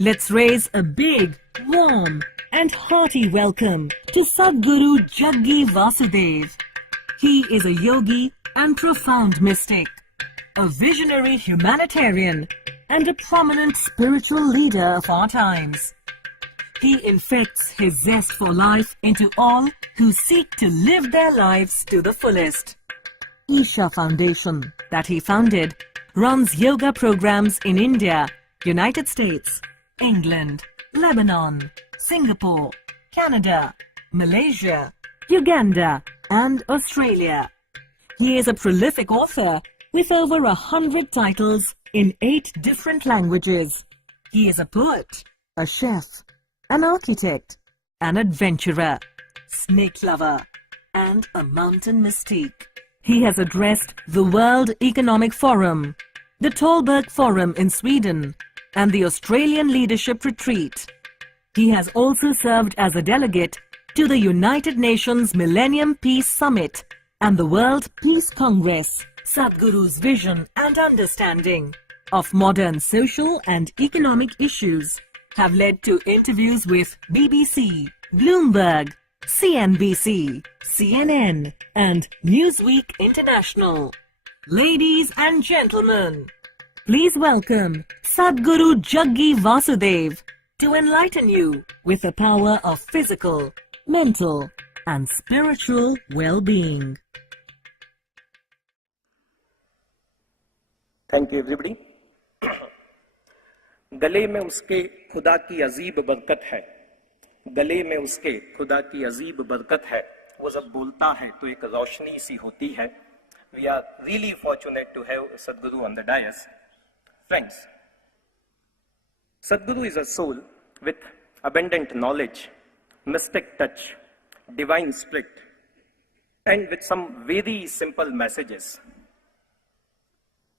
Let's raise a big, warm and hearty welcome to Sadhguru Jaggi Vasudev. He is a yogi and profound mystic, a visionary humanitarian and a prominent spiritual leader of our times. He infects his zest for life into all who seek to live their lives to the fullest. Isha Foundation, that he founded, runs yoga programs in India, United States, England, Lebanon, Singapore, Canada, Malaysia, Uganda, and Australia. He is a prolific author with over 100 titles in 8 different languages. He is a poet, a chef, an architect, an adventurer, snake lover, and a mountain mystique. He has addressed the World Economic Forum, the Tallberg Forum in Sweden, and the Australian Leadership Retreat. He has also served as a delegate to the United Nations Millennium Peace Summit and the World Peace Congress. Sadhguru's vision and understanding of modern social and economic issues have led to interviews with BBC, Bloomberg, CNBC, CNN, and Newsweek International. Ladies and gentlemen, please welcome Sadhguru Jaggi Vasudev to enlighten you with the power of physical, mental, and spiritual well-being. Thank you everybody. गले में उसके खुदा की अजीब बरकत है, गले में उसके खुदा की अजीब बरकत है। वो जब बोलता है तो एक रोशनी सी होती है। We are really fortunate to have Sadhguru on the dais. Friends, Sadhguru is a soul with abundant knowledge, mystic touch, divine spirit, and with some very simple messages.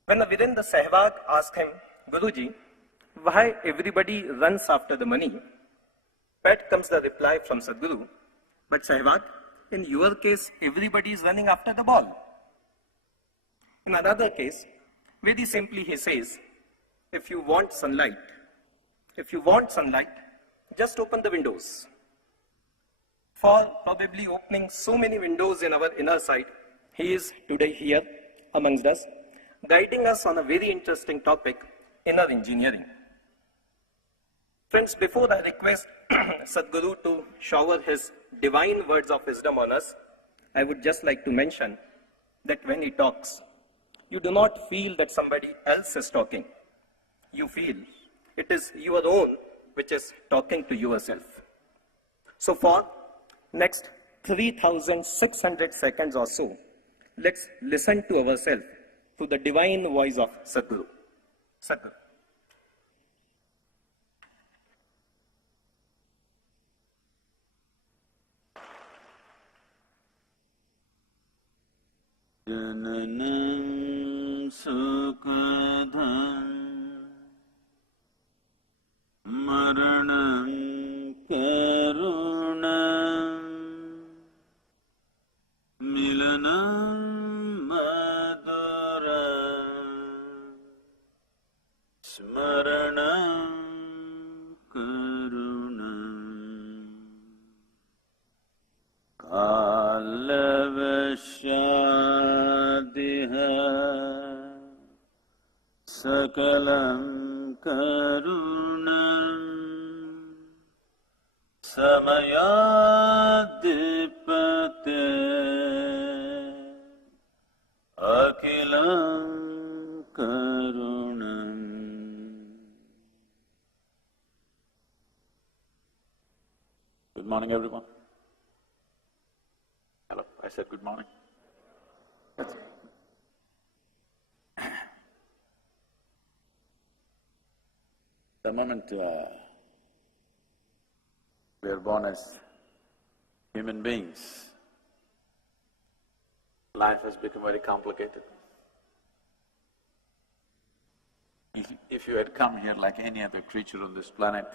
When Virendra Sehwag asked him, Guruji, why everybody runs after the money? Back comes the reply from Sadhguru, but Sehwag, in your case, everybody is running after the ball. In another case, very simply he says, if you want sunlight, just open the windows. For probably opening so many windows in our inner side, he is today here amongst us, guiding us on a very interesting topic, inner engineering. Friends, before I request Sadhguru to shower his divine words of wisdom on us, I would just like to mention that when he talks, you do not feel that somebody else is talking. You feel it is your own which is talking to yourself. So for next 3,600 seconds or so, let's listen to ourselves to the divine voice of Sadhguru. Sadhguru. Jananam sukadham maranam karunam milanam maduram smaranam karunam kalavashadiha sakalam karunam samayadipate akilam karunam. Good morning, everyone. Hello, I said good morning. The moment we are born as human beings, life has become very complicated. If you had come here like any other creature on this planet,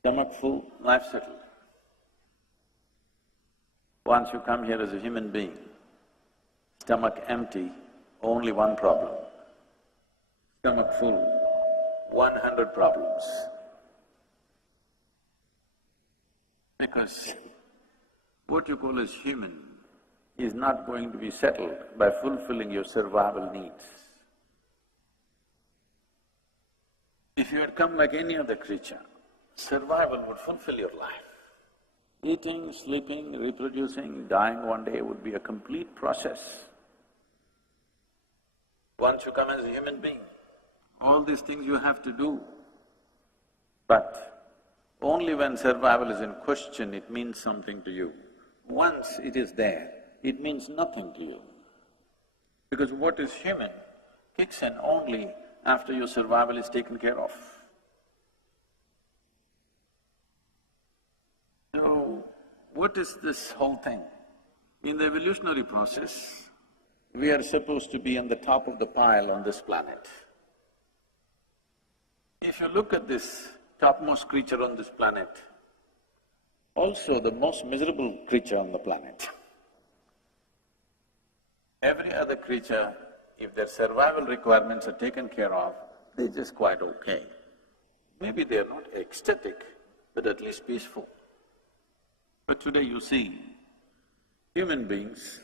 stomach full, life settled. Once you come here as a human being, stomach empty, only one problem. Stomach full, 100 problems. Because what you call as human is not going to be settled by fulfilling your survival needs. If you had come like any other creature, survival would fulfill your life. Eating, sleeping, reproducing, dying one day would be a complete process. Once you come as a human being, all these things you have to do. But only when survival is in question, it means something to you. Once it is there, it means nothing to you. Because what is human kicks in only after your survival is taken care of. So, what is this whole thing? In the evolutionary process, we are supposed to be on the top of the pile on this planet. If you look at this topmost creature on this planet, also the most miserable creature on the planet. Every other creature, if their survival requirements are taken care of, they're just quite okay. Maybe they're not ecstatic, but at least peaceful. But today you see, human beings,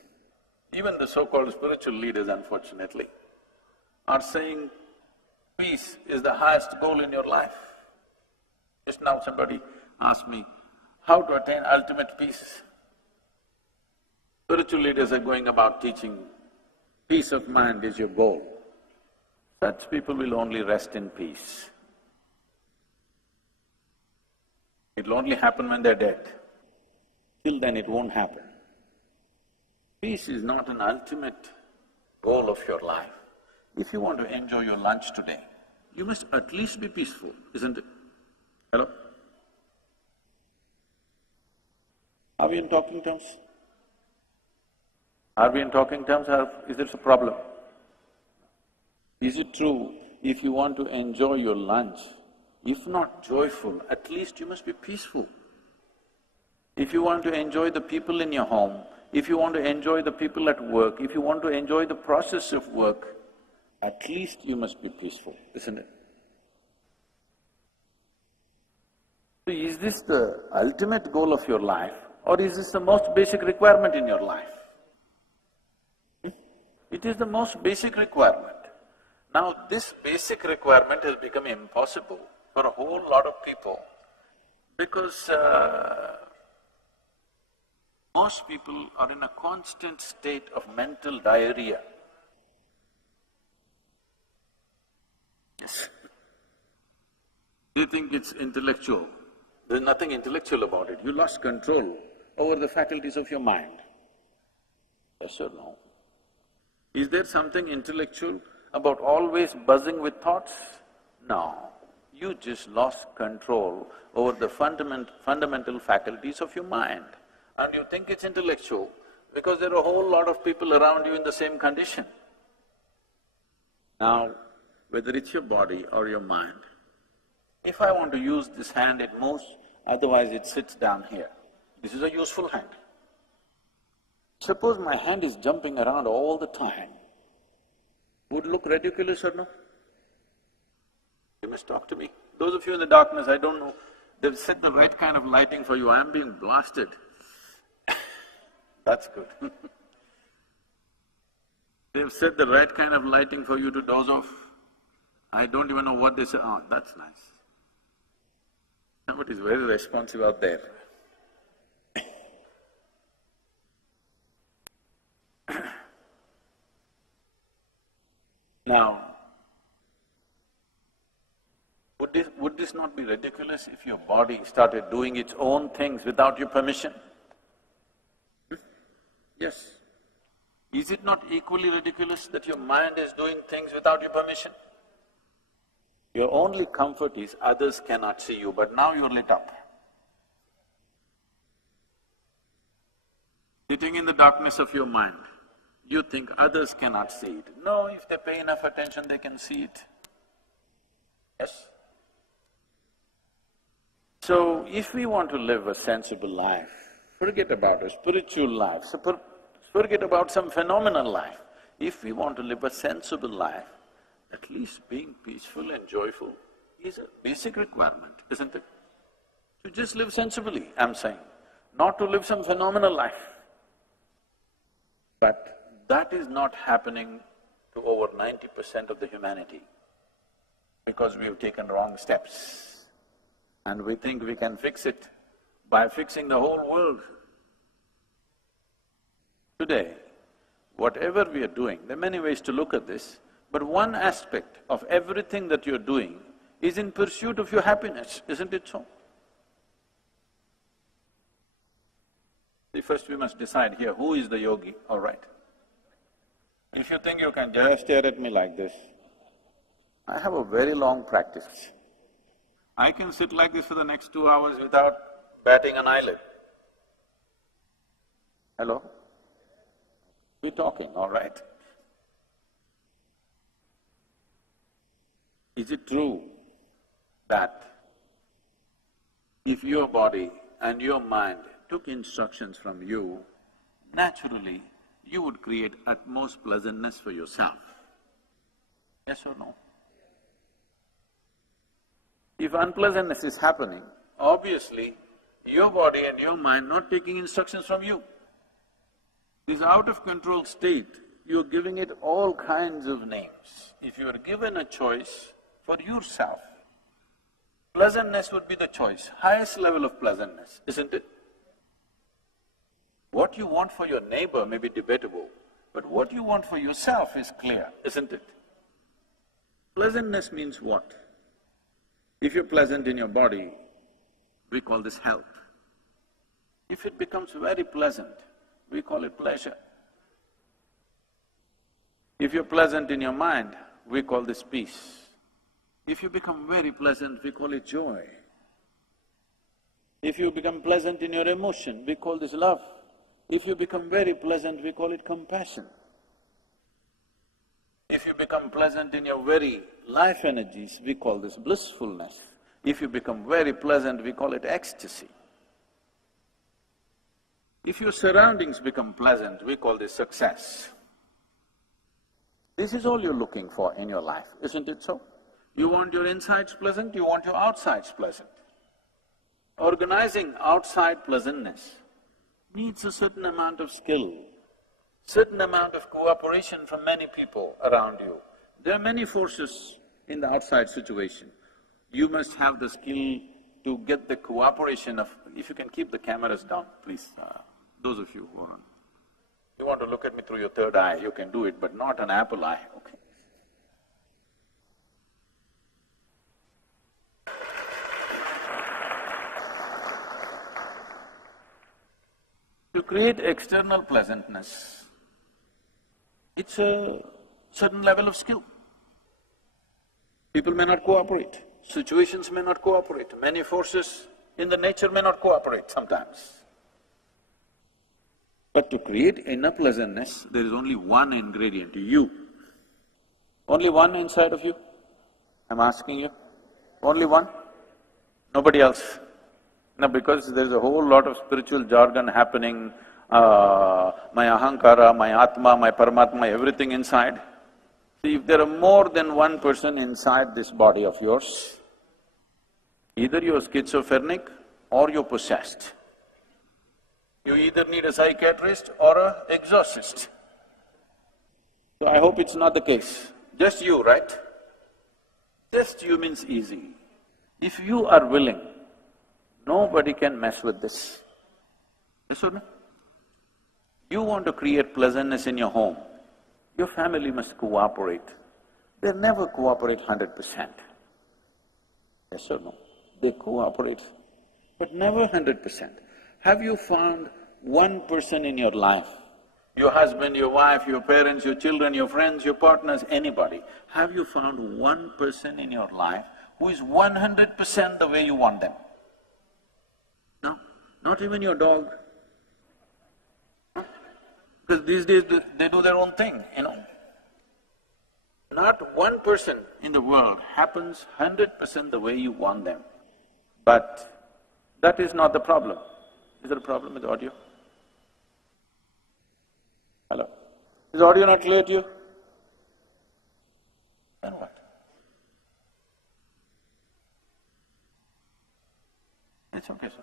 even the so-called spiritual leaders unfortunately, are saying peace is the highest goal in your life. Just now somebody asked me, how to attain ultimate peace? Spiritual leaders are going about teaching peace of mind is your goal. Such people will only rest in peace. It'll only happen when they're dead. Till then it won't happen. Peace is not an ultimate goal of your life. If you want to enjoy your lunch today, you must at least be peaceful, isn't it? Hello? Are we in talking terms? Are we in talking terms or is there a problem? Is it true, if you want to enjoy your lunch, if not joyful, at least you must be peaceful? If you want to enjoy the people in your home, if you want to enjoy the people at work, if you want to enjoy the process of work, at least you must be peaceful, isn't it? So is this the ultimate goal of your life or is this the most basic requirement in your life? It is the most basic requirement. Now this basic requirement has become impossible for a whole lot of people because most people are in a constant state of mental diarrhea. Yes. They think it's intellectual. There's nothing intellectual about it. You lost control over the faculties of your mind. Yes or no? Is there something intellectual about always buzzing with thoughts? No. You just lost control over the fundamental faculties of your mind. And you think it's intellectual because there are a whole lot of people around you in the same condition. Now, whether it's your body or your mind, if I want to use this hand, it moves, otherwise it sits down here. This is a useful hand. Suppose my hand is jumping around all the time, would it look ridiculous or no? You must talk to me. Those of you in the darkness, I don't know, they've set the right kind of lighting for you, I'm being blasted. That's good. They've set the right kind of lighting for you to doze off. I don't even know what they say, oh, that's nice. Somebody's very responsive out there. Now, would this not be ridiculous if your body started doing its own things without your permission? Yes. Is it not equally ridiculous that your mind is doing things without your permission? Your only comfort is others cannot see you, but now you're lit up. Sitting in the darkness of your mind, you think others cannot see it. No, if they pay enough attention, they can see it. Yes? So, if we want to live a sensible life, forget about a spiritual life, forget about some phenomenal life. If we want to live a sensible life, at least being peaceful and joyful is a basic requirement, isn't it? To just live sensibly, I'm saying, not to live some phenomenal life. But that is not happening to over 90% of the humanity because we have taken wrong steps and we think we can fix it by fixing the whole world. Today, whatever we are doing, there are many ways to look at this, but one aspect of everything that you're doing is in pursuit of your happiness, isn't it so? See, first we must decide here, who is the yogi, all right? If you think you can just stare at me like this, I have a very long practice. I can sit like this for the next 2 hours without batting an eyelid. Hello? We're talking, all right? Is it true that if your body and your mind took instructions from you, naturally you would create utmost pleasantness for yourself? Yes or no? If unpleasantness is happening, obviously your body and your mind not taking instructions from you. This out-of-control state, you're giving it all kinds of names. If you are given a choice for yourself, pleasantness would be the choice, highest level of pleasantness, isn't it? What you want for your neighbor may be debatable, but what you want for yourself is clear, isn't it? Pleasantness means what? If you're pleasant in your body, we call this health. If it becomes very pleasant, we call it pleasure. If you're pleasant in your mind, we call this peace. If you become very pleasant, we call it joy. If you become pleasant in your emotion, we call this love. If you become very pleasant, we call it compassion. If you become pleasant in your very life energies, we call this blissfulness. If you become very pleasant, we call it ecstasy. If your surroundings become pleasant, we call this success. This is all you're looking for in your life, isn't it so? You want your insides pleasant, you want your outsides pleasant. Organizing outside pleasantness needs a certain amount of skill, certain amount of cooperation from many people around you. There are many forces in the outside situation. You must have the skill to get the cooperation of… If you can keep the cameras down, please, those of you who are on… You want to look at me through your third eye, you can do it, but not an apple eye, okay? To create external pleasantness, it's a certain level of skill. People may not cooperate, situations may not cooperate, many forces in the nature may not cooperate sometimes. But to create inner pleasantness, there is only one ingredient, you. Only one inside of you? I'm asking you, only one? Nobody else? No, because there's a whole lot of spiritual jargon happening, my ahankara, my atma, my paramatma, everything inside. See, if there are more than one person inside this body of yours, either you're schizophrenic or you're possessed. You either need a psychiatrist or an exorcist. So I hope it's not the case. Just you, right? Just you means easy. If you are willing, nobody can mess with this. Yes or no? You want to create pleasantness in your home, your family must cooperate. They never cooperate 100%. Yes or no? They cooperate, but never 100%. Have you found one person in your life, your husband, your wife, your parents, your children, your friends, your partners, anybody, have you found one person in your life who is 100% the way you want them? No, not even your dog. Because these days they do their own thing, you know. Not one person in the world happens 100% the way you want them. But that is not the problem. Is there a problem with audio? Hello? Is audio not clear to you? Then what? It's okay, sir.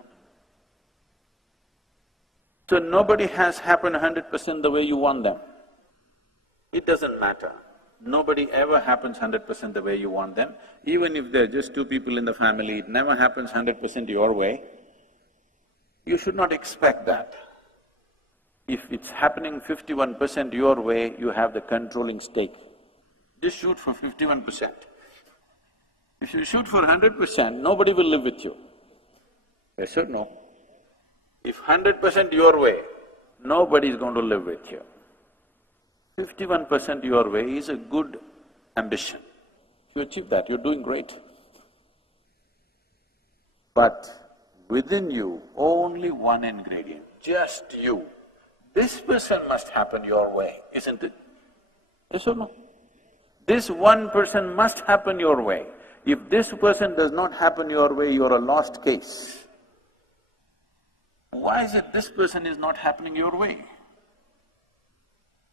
So nobody has happened 100% the way you want them. It doesn't matter. Nobody ever happens 100% the way you want them. Even if there are just two people in the family, it never happens 100% your way. You should not expect that. If it's happening 51% your way, you have the controlling stake. Just shoot for 51%. If you shoot for 100%, nobody will live with you. Yes or no? If 100% your way, nobody is going to live with you. 51% your way is a good ambition. If you achieve that, you're doing great. But within you, only one ingredient, just you. This person must happen your way, isn't it? Yes or no? This one person must happen your way. If this person does not happen your way, you're a lost case. Why is it this person is not happening your way?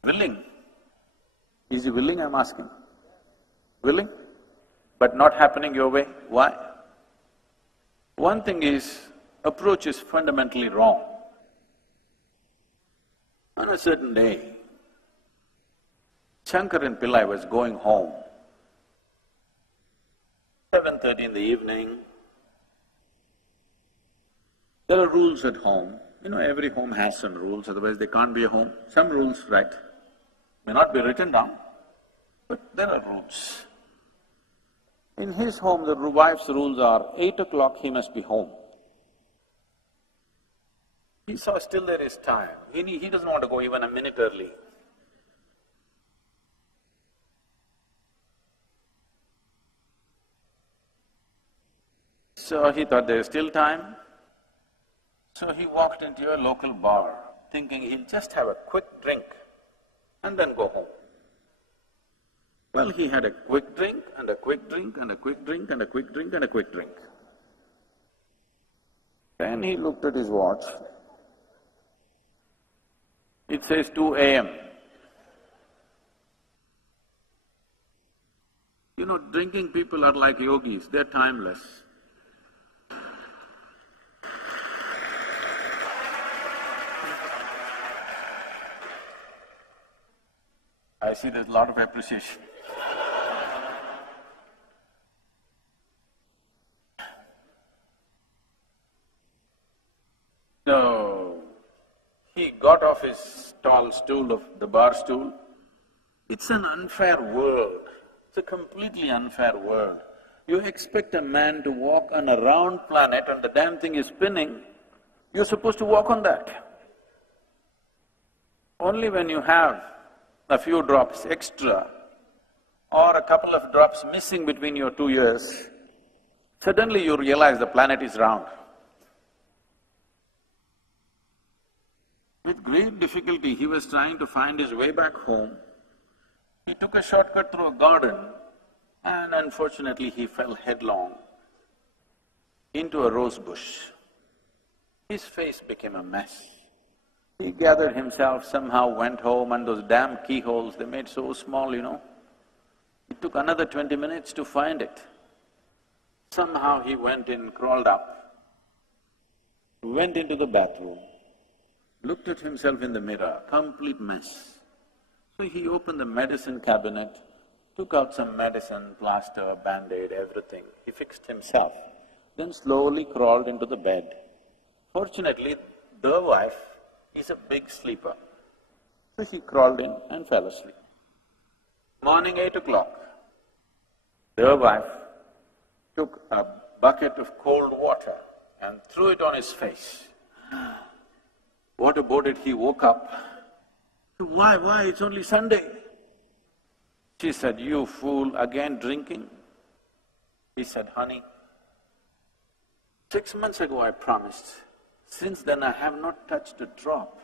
Willing. Is he willing, I'm asking? Willing, but not happening your way. Why? One thing is, approach is fundamentally wrong. On a certain day, Shankaran Pillai was going home. 7:30 in the evening. There are rules at home. You know, every home has some rules, otherwise they can't be a home. Some rules, right? May not be written down, but there are rules. In his home, the wife's rules are 8 o'clock he must be home. He saw still there is time. He doesn't want to go even a minute early. So he thought there is still time. So he walked into a local bar, thinking he'll just have a quick drink and then go home. Well, he had a quick drink and a quick drink and a quick drink and a quick drink and a quick drink. Then he looked at his watch. It says 2 a.m. You know, drinking people are like yogis, they're timeless. I see there's a lot of appreciation. So, he got off his tall stool of the bar stool. It's an unfair world. It's a completely unfair world. You expect a man to walk on a round planet and the damn thing is spinning, you're supposed to walk on that. Only when you have a few drops extra or a couple of drops missing between your 2 ears, suddenly you realize the planet is round. With great difficulty, he was trying to find his way back home. He took a shortcut through a garden and unfortunately he fell headlong into a rose bush. His face became a mess. He gathered himself, somehow went home, and those damn keyholes, they made so small, you know. It took another 20 minutes to find it. Somehow he went in, crawled up, went into the bathroom, looked at himself in the mirror, complete mess. So he opened the medicine cabinet, took out some medicine, plaster, band-aid, everything. He fixed himself, then slowly crawled into the bed. Fortunately, the wife is a big sleeper. So he crawled in and fell asleep. Morning 8 o'clock, the wife took a bucket of cold water and threw it on his face. What about it? He woke up. Why? It's only Sunday. She said, you fool, again drinking? He said, honey, 6 months ago I promised. Since then I have not touched a drop.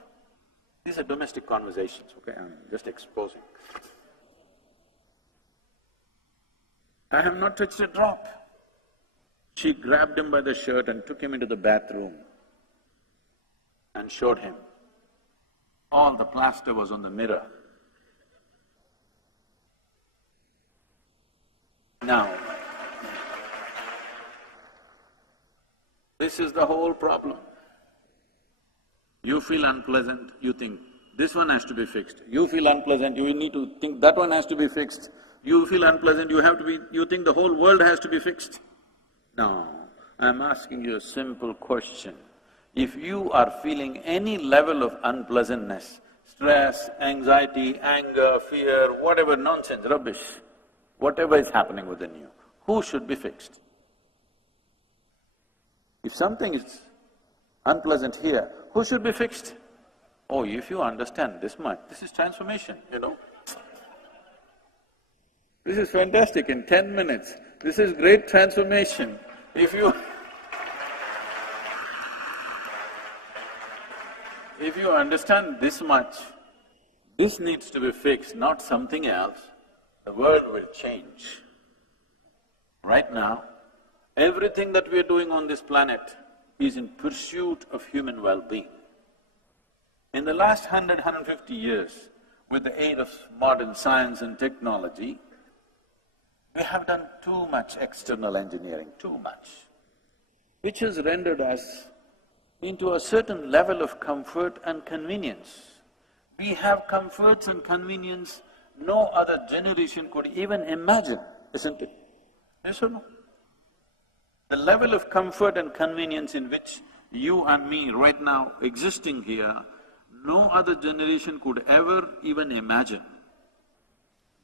These are domestic conversations, okay? I'm just exposing. I have not touched a drop. She grabbed him by the shirt and took him into the bathroom and showed him. All the plaster was on the mirror. Now, This is the whole problem. You feel unpleasant, you think, this one has to be fixed. You feel unpleasant, you need to think that one has to be fixed. You feel unpleasant, you think the whole world has to be fixed. No, I'm asking you a simple question. If you are feeling any level of unpleasantness, stress, anxiety, anger, fear, whatever nonsense, rubbish, whatever is happening within you, who should be fixed? If something is unpleasant here, who should be fixed? Oh, if you understand this much, this is transformation, you know. This is fantastic, in 10 minutes, this is great transformation. If you understand this much, this needs to be fixed, not something else, the world will change. Right now, everything that we are doing on this planet is in pursuit of human well-being. In the last 150 years, with the aid of modern science and technology, we have done too much external engineering, too much, which has rendered us into a certain level of comfort and convenience. We have comforts and convenience no other generation could even imagine, isn't it? Yes or no? The level of comfort and convenience in which you and me right now existing here, no other generation could ever even imagine.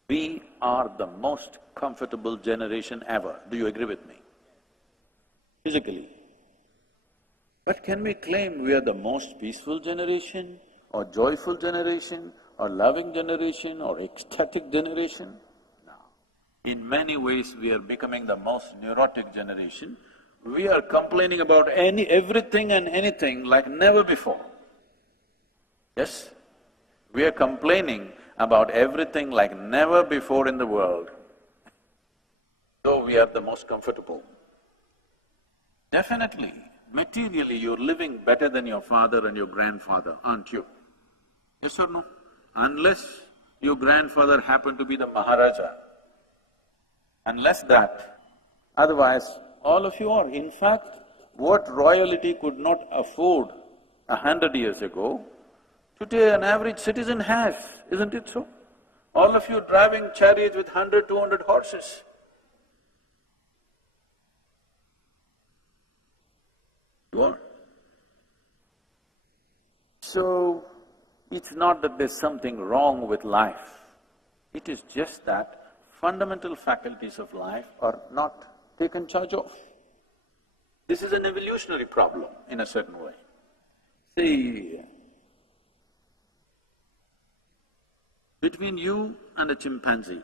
We are the most comfortable generation ever. Do you agree with me? Physically. But can we claim we are the most peaceful generation, or joyful generation, or loving generation, or ecstatic generation? No. In many ways, we are becoming the most neurotic generation. We are complaining about everything and anything like never before. Yes? We are complaining about everything like never before in the world, though we are the most comfortable. Definitely, materially you're living better than your father and your grandfather, aren't you? Yes or no? Unless your grandfather happened to be the Maharaja. Unless that, otherwise all of you are. In fact, what royalty could not afford 100 years ago, today an average citizen has, isn't it so? All of you driving chariots with 100, 200 horses. You are. So, it's not that there's something wrong with life, it is just that fundamental faculties of life are not taken charge of. This is an evolutionary problem in a certain way. See, between you and a chimpanzee,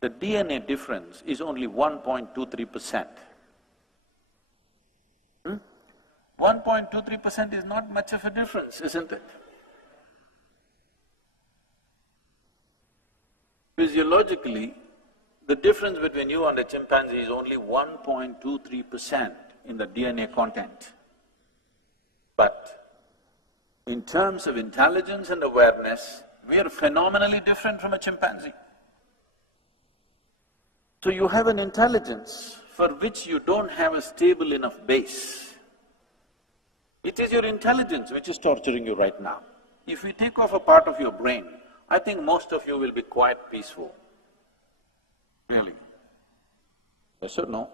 the DNA difference is only 1.23%. 1.23% is not much of a difference, isn't it? Physiologically, the difference between you and a chimpanzee is only 1.23% in the DNA content. But in terms of intelligence and awareness, we are phenomenally different from a chimpanzee. So you have an intelligence for which you don't have a stable enough base. It is your intelligence which is torturing you right now. If we take off a part of your brain, I think most of you will be quite peaceful. Really. Yes or no?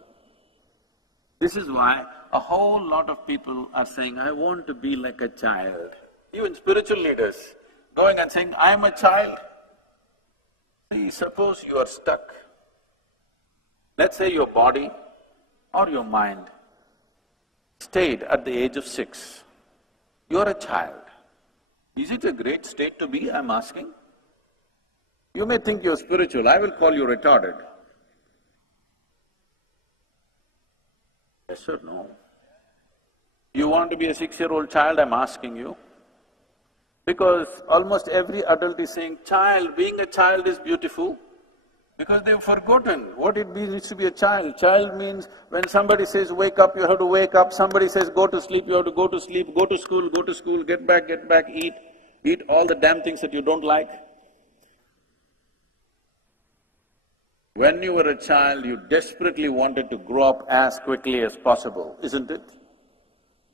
This is why a whole lot of people are saying, I want to be like a child. Even spiritual leaders going and saying, I am a child. See, suppose you are stuck. Let's say your body or your mind stayed at the age of 6. You're a child. Is it a great state to be, I'm asking? You may think you're spiritual, I will call you retarded. Yes or no? You want to be a 6-year-old child, I'm asking you? Because almost every adult is saying, child, being a child is beautiful, because they've forgotten what it means to be a child. Child means when somebody says, wake up, you have to wake up, somebody says, go to sleep, you have to go to sleep, go to school, get back, eat all the damn things that you don't like. When you were a child, you desperately wanted to grow up as quickly as possible, isn't it?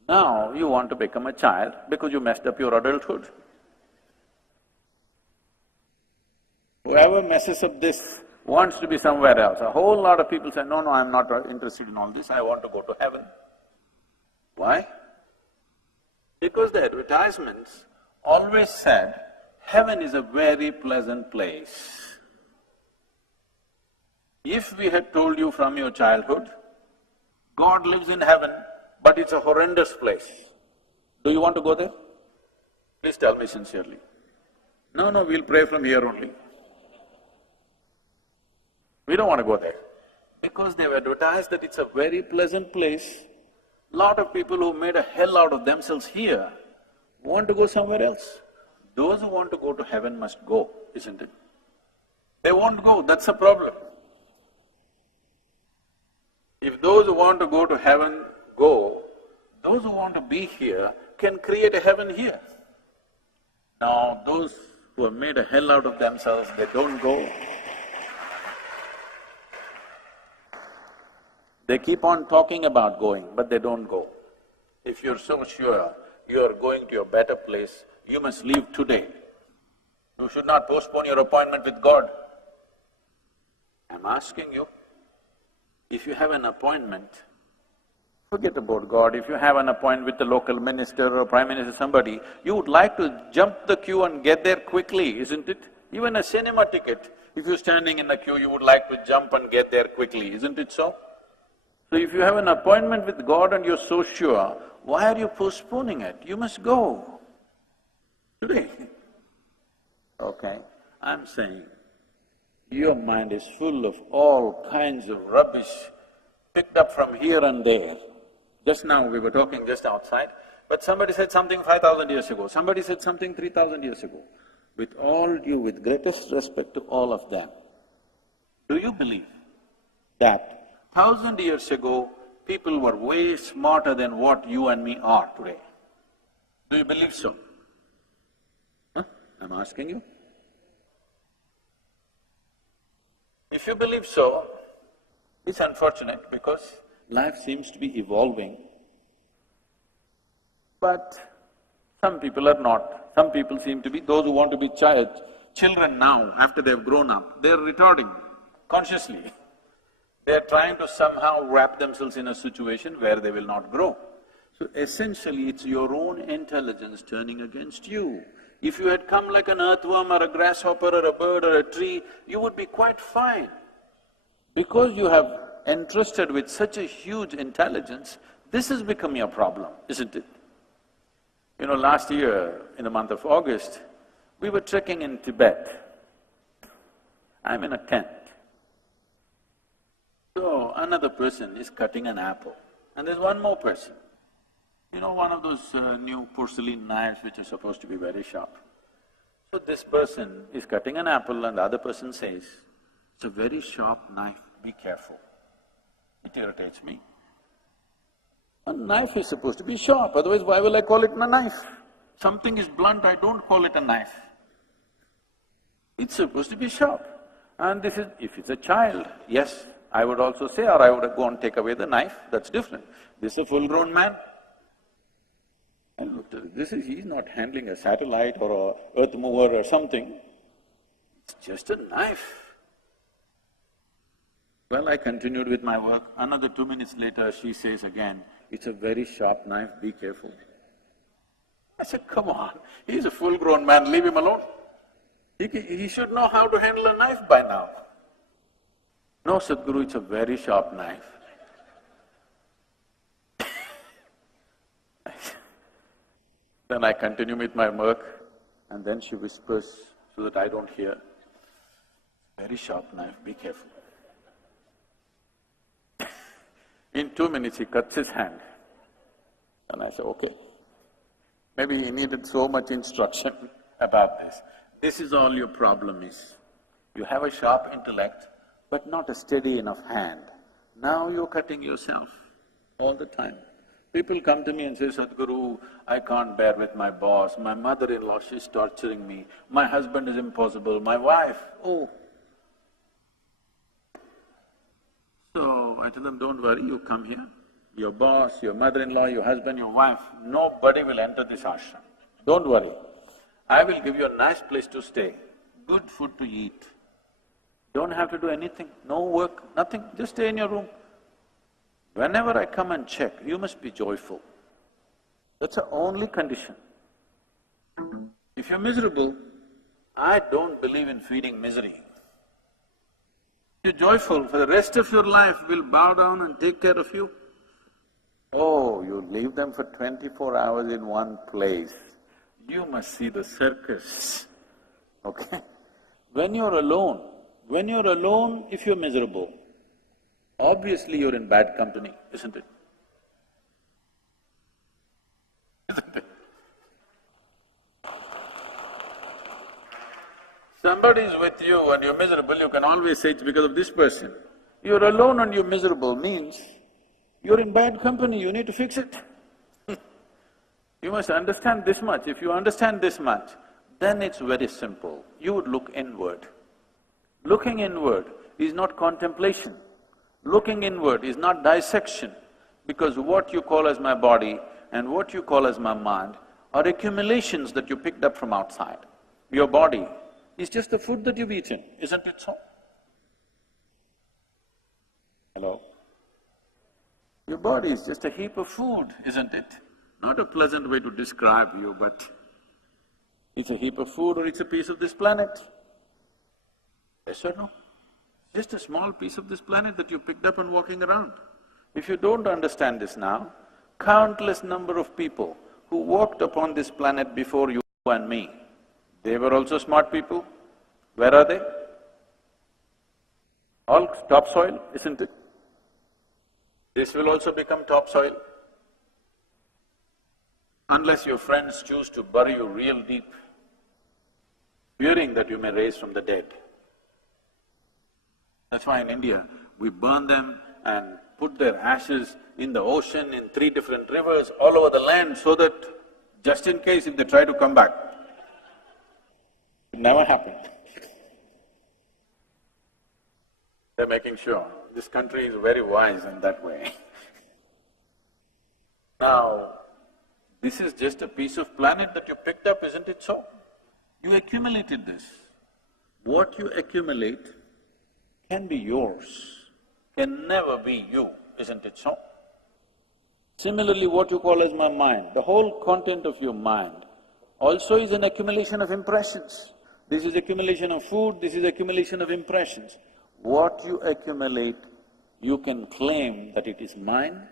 Now you want to become a child because you messed up your adulthood. Whoever messes up this wants to be somewhere else. A whole lot of people say, no, no, I'm not interested in all this, I want to go to heaven. Why? Because the advertisements always said, heaven is a very pleasant place. If we had told you from your childhood, God lives in heaven, but it's a horrendous place, do you want to go there? Please tell me sincerely. No, no, we'll pray from here only. We don't want to go there. Because they've advertised that it's a very pleasant place, lot of people who made a hell out of themselves here want to go somewhere else. Those who want to go to heaven must go, isn't it? They won't go, that's the problem. If those who want to go to heaven go, those who want to be here can create a heaven here. Now, those who have made a hell out of themselves, they don't go. They keep on talking about going, but they don't go. If you're so sure you are going to a better place, you must leave today. You should not postpone your appointment with God. I'm asking you, if you have an appointment, forget about God, if you have an appointment with the local minister or prime minister, somebody, you would like to jump the queue and get there quickly, isn't it? Even a cinema ticket, if you're standing in the queue, you would like to jump and get there quickly, isn't it so? So if you have an appointment with God and you're so sure, why are you postponing it? You must go today. Okay, I'm saying, your mind is full of all kinds of rubbish picked up from here and there. Just now we were talking just outside, but somebody said something 5,000 years ago, somebody said something 3,000 years ago. With all due, with greatest respect to all of them, do you believe that 1,000 years ago, people were way smarter than what you and me are today? Do you believe so? Huh? I'm asking you. If you believe so, it's unfortunate because life seems to be evolving. But some people are not. Some people seem to be, those who want to be children now, after they've grown up, they're retarding consciously. They're trying to somehow wrap themselves in a situation where they will not grow. So essentially, it's your own intelligence turning against you. If you had come like an earthworm or a grasshopper or a bird or a tree, you would be quite fine. Because you have entrusted with such a huge intelligence, this has become your problem, isn't it? You know, last year, in the month of August, we were trekking in Tibet. I'm in a tent. So, another person is cutting an apple, and there's one more person. You know, one of those new porcelain knives which are supposed to be very sharp. So this person is cutting an apple and the other person says, it's a very sharp knife, be careful. It irritates me. A knife is supposed to be sharp, otherwise why will I call it a knife? Something is blunt, I don't call it a knife. It's supposed to be sharp. And this is… if it's a child, yes, I would also say, or I would go and take away the knife, that's different. This is a full-grown man. I looked at it, he's not handling a satellite or a earth mover or something, it's just a knife. Well, I continued with my work. Another 2 minutes later, she says again, it's a very sharp knife, be careful. I said, come on, he's a full-grown man, leave him alone. He should know how to handle a knife by now. No, Sadhguru, it's a very sharp knife. Then I continue with my work, and then she whispers so that I don't hear, very sharp knife, be careful. In 2 minutes, he cuts his hand. And I say, okay. Maybe he needed so much instruction about this. This is all your problem is. You have a sharp intellect, but not a steady enough hand. Now you're cutting yourself all the time. People come to me and say, Sadhguru, I can't bear with my boss, my mother-in-law, she's torturing me, my husband is impossible, my wife, oh. So I tell them, don't worry, you come here, your boss, your mother-in-law, your husband, your wife, nobody will enter this ashram. Don't worry. I will give you a nice place to stay, good food to eat. Don't have to do anything, no work, nothing, just stay in your room. Whenever I come and check, you must be joyful. That's the only condition. If you're miserable, I don't believe in feeding misery. If you're joyful, for the rest of your life we'll bow down and take care of you. Oh, you leave them for 24 hours in one place, you must see the circus, okay? When you're alone, if you're miserable, obviously you're in bad company, isn't it? Isn't it? Somebody is with you and you're miserable, you can always say it's because of this person. You're alone and you're miserable means you're in bad company, you need to fix it. You must understand this much. If you understand this much, then it's very simple. You would look inward. Looking inward is not contemplation. Looking inward is not dissection, because what you call as my body and what you call as my mind are accumulations that you picked up from outside. Your body is just the food that you've eaten, isn't it so? Hello? Your body is just a heap of food, isn't it? Not a pleasant way to describe you, but it's a heap of food or it's a piece of this planet. Yes or no? Just a small piece of this planet that you picked up and walking around. If you don't understand this now, countless number of people who walked upon this planet before you and me, they were also smart people. Where are they? All topsoil, isn't it? This will also become topsoil. Unless your friends choose to bury you real deep, fearing that you may raise from the dead. That's why in India, we burn them and put their ashes in the ocean, in 3 different rivers, all over the land, so that just in case if they try to come back. It never happened. They're making sure. This country is very wise in that way. Now, this is just a piece of planet that you picked up, isn't it so? You accumulated this. What you accumulate can be yours, can never be you, isn't it so? Similarly, what you call as my mind, the whole content of your mind also is an accumulation of impressions. This is accumulation of food, this is accumulation of impressions. What you accumulate, you can claim that it is mine,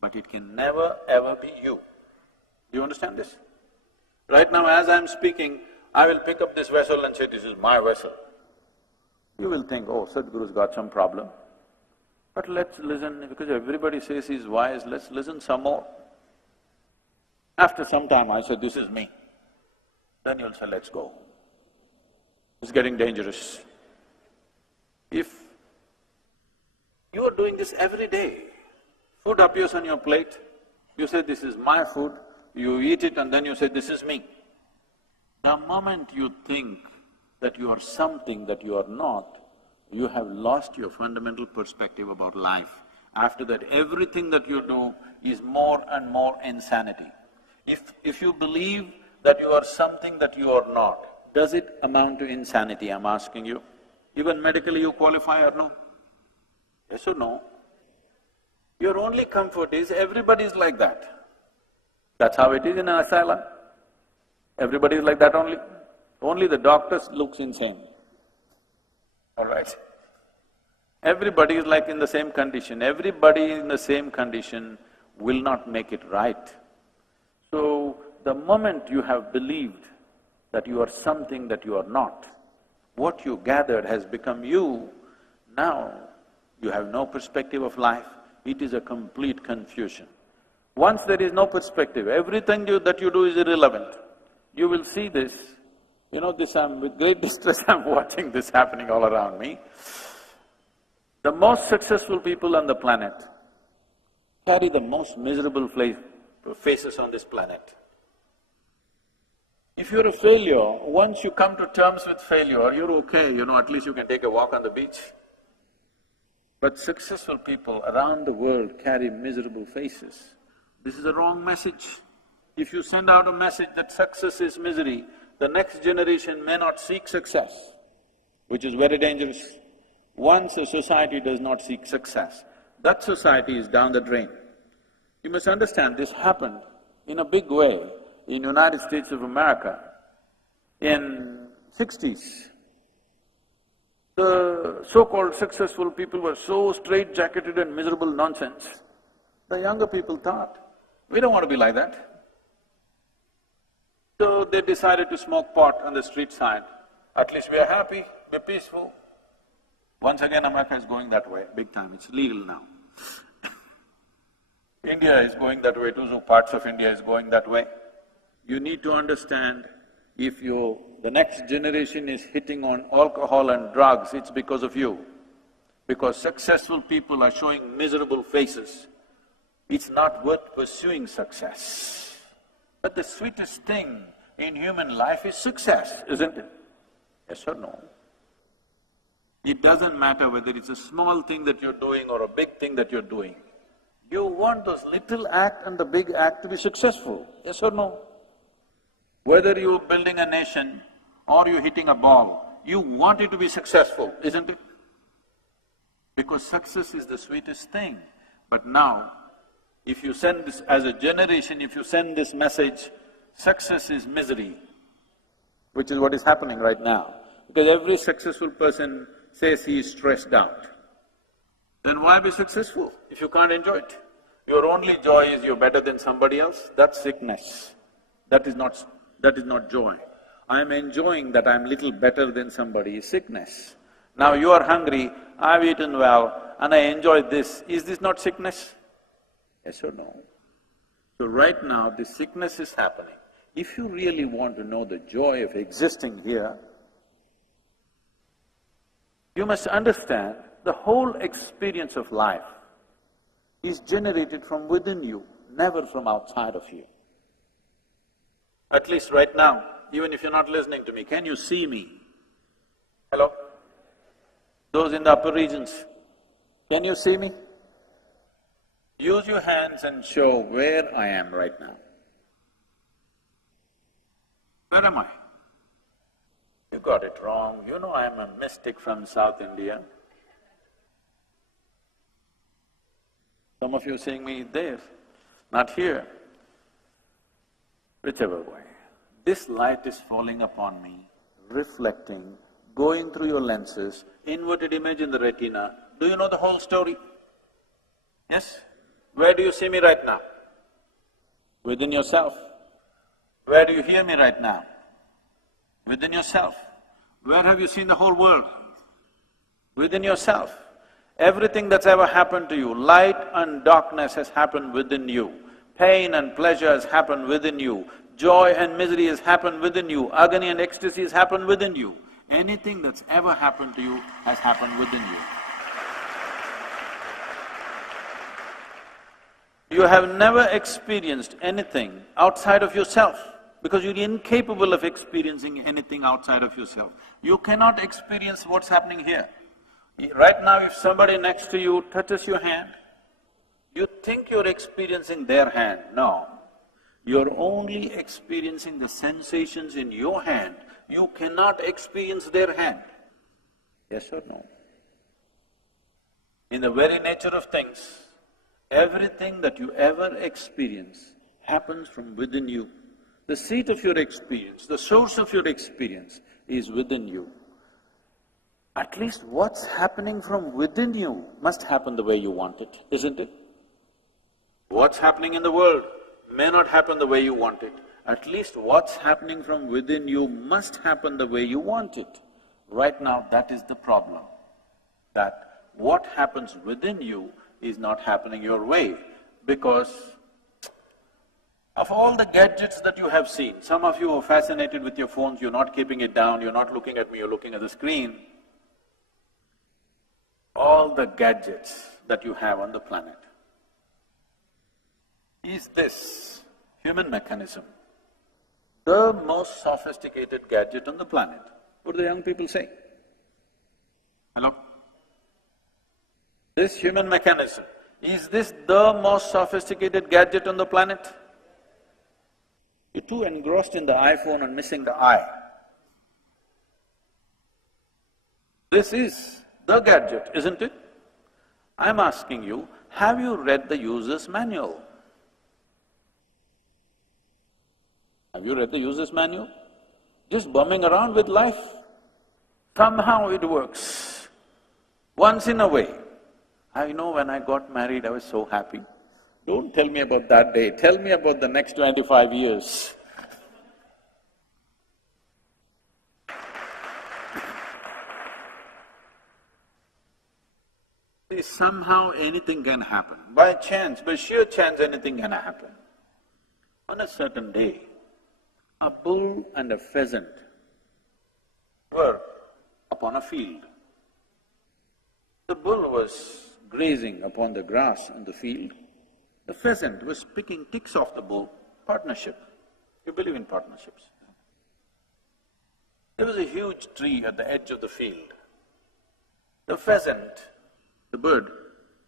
but it can never ever be you. Do you understand this? Right now, as I'm speaking, I will pick up this vessel and say, this is my vessel. You will think, oh, Sadhguru's got some problem. But let's listen, because everybody says he's wise, let's listen some more. After some time, I said, this is me. Then you'll say, let's go. It's getting dangerous. If you are doing this every day, food appears on your plate, you say, this is my food, you eat it and then you say, this is me. The moment you think that you are something that you are not, you have lost your fundamental perspective about life. After that, everything that you do is more and more insanity. If you believe that you are something that you are not, does it amount to insanity, I'm asking you? Even medically you qualify or no? Yes or no? Your only comfort is everybody is like that. That's how it is in an asylum. Everybody is like that only. Only the doctors looks insane. All right? Everybody is like in the same condition. Everybody in the same condition will not make it right. So, the moment you have believed that you are something that you are not, what you gathered has become you, now you have no perspective of life, it is a complete confusion. Once there is no perspective, everything that you do is irrelevant. You will see this, you know, with great distress I'm watching this happening all around me. The most successful people on the planet carry the most miserable faces on this planet. If you're a failure, once you come to terms with failure, you're okay, you know, at least you can take a walk on the beach. But successful people around the world carry miserable faces. This is a wrong message. If you send out a message that success is misery, the next generation may not seek success, which is very dangerous. Once a society does not seek success, that society is down the drain. You must understand, this happened in a big way in United States of America in 60s. The so-called successful people were so straight-jacketed and miserable nonsense. The younger people thought, we don't want to be like that. So they decided to smoke pot on the street side. At least we are happy, we're peaceful. Once again, America is going that way, big time, it's legal now. India is going that way too, so parts of India is going that way. You need to understand, if the next generation is hitting on alcohol and drugs, it's because of you. Because successful people are showing miserable faces. It's not worth pursuing success. But the sweetest thing in human life is success, isn't it? Yes or no? It doesn't matter whether it's a small thing that you're doing or a big thing that you're doing. You want those little act and the big act to be successful, yes or no? Whether you're building a nation or you're hitting a ball, you want it to be successful, isn't it? Because success is the sweetest thing. But now, if you send this as a generation, if you send this message, success is misery, which is what is happening right now, because every successful person says he is stressed out. Then why be successful if you can't enjoy it? Your only joy is you're better than somebody else, that's sickness. That is not joy. I'm enjoying that I'm little better than somebody is sickness. Now you are hungry, I've eaten well, and I enjoy this, is this not sickness? Yes or no? So right now, this sickness is happening. If you really want to know the joy of existing here, you must understand the whole experience of life is generated from within you, never from outside of you. At least right now, even if you're not listening to me, can you see me? Hello? Those in the upper regions, can you see me? Use your hands and show where I am right now. Where am I? You got it wrong. You know I'm a mystic from South India. Some of you seeing me there, not here. Whichever way. This light is falling upon me, reflecting, going through your lenses, inverted image in the retina. Do you know the whole story? Yes? Where do you see me right now? Within yourself. Where do you hear me right now? Within yourself. Where have you seen the whole world? Within yourself. Everything that's ever happened to you, light and darkness has happened within you. Pain and pleasure has happened within you. Joy and misery has happened within you. Agony and ecstasy has happened within you. Anything that's ever happened to you has happened within you. You have never experienced anything outside of yourself because you're incapable of experiencing anything outside of yourself. You cannot experience what's happening here. Right now, if somebody next to you touches your hand, you think you're experiencing their hand. No. You're only experiencing the sensations in your hand. You cannot experience their hand. Yes or no? In the very nature of things, everything that you ever experience happens from within you. The seat of your experience, the source of your experience is within you. At least what's happening from within you must happen the way you want it, isn't it? What's happening in the world may not happen the way you want it. At least what's happening from within you must happen the way you want it. Right now, that is the problem, that what happens within you is not happening your way, because of all the gadgets that you have seen, some of you are fascinated with your phones, you're not keeping it down, you're not looking at me, you're looking at the screen. All the gadgets that you have on the planet, is this human mechanism the most sophisticated gadget on the planet? What do the young people say? Hello? This human mechanism, is this the most sophisticated gadget on the planet? You're too engrossed in the iPhone and missing the eye. This is the gadget, isn't it? I'm asking you, have you read the user's manual? Have you read the user's manual? Just bumming around with life. Somehow it works. Once in a way. I know when I got married, I was so happy. Don't tell me about that day, tell me about the next 25 years. See, somehow anything can happen. By chance, by sheer chance, anything can happen. On a certain day, a bull and a pheasant were upon a field. The bull was grazing upon the grass in the field. The pheasant was picking ticks off the bull. Partnership. You believe in partnerships? There was a huge tree at the edge of the field. The pheasant, the bird,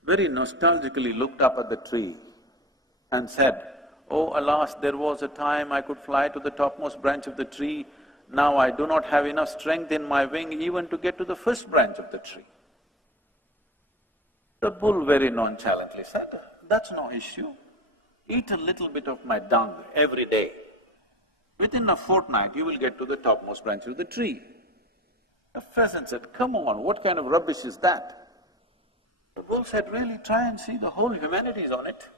very nostalgically looked up at the tree and said, "Oh, alas, there was a time I could fly to the topmost branch of the tree. Now I do not have enough strength in my wing even to get to the first branch of the tree." The bull very nonchalantly said, "That's no issue. Eat a little bit of my dung every day. Within a fortnight, you will get to the topmost branch of the tree." The pheasant said, "Come on, what kind of rubbish is that?" The bull said, "Really, try and see, the whole humanity is on it."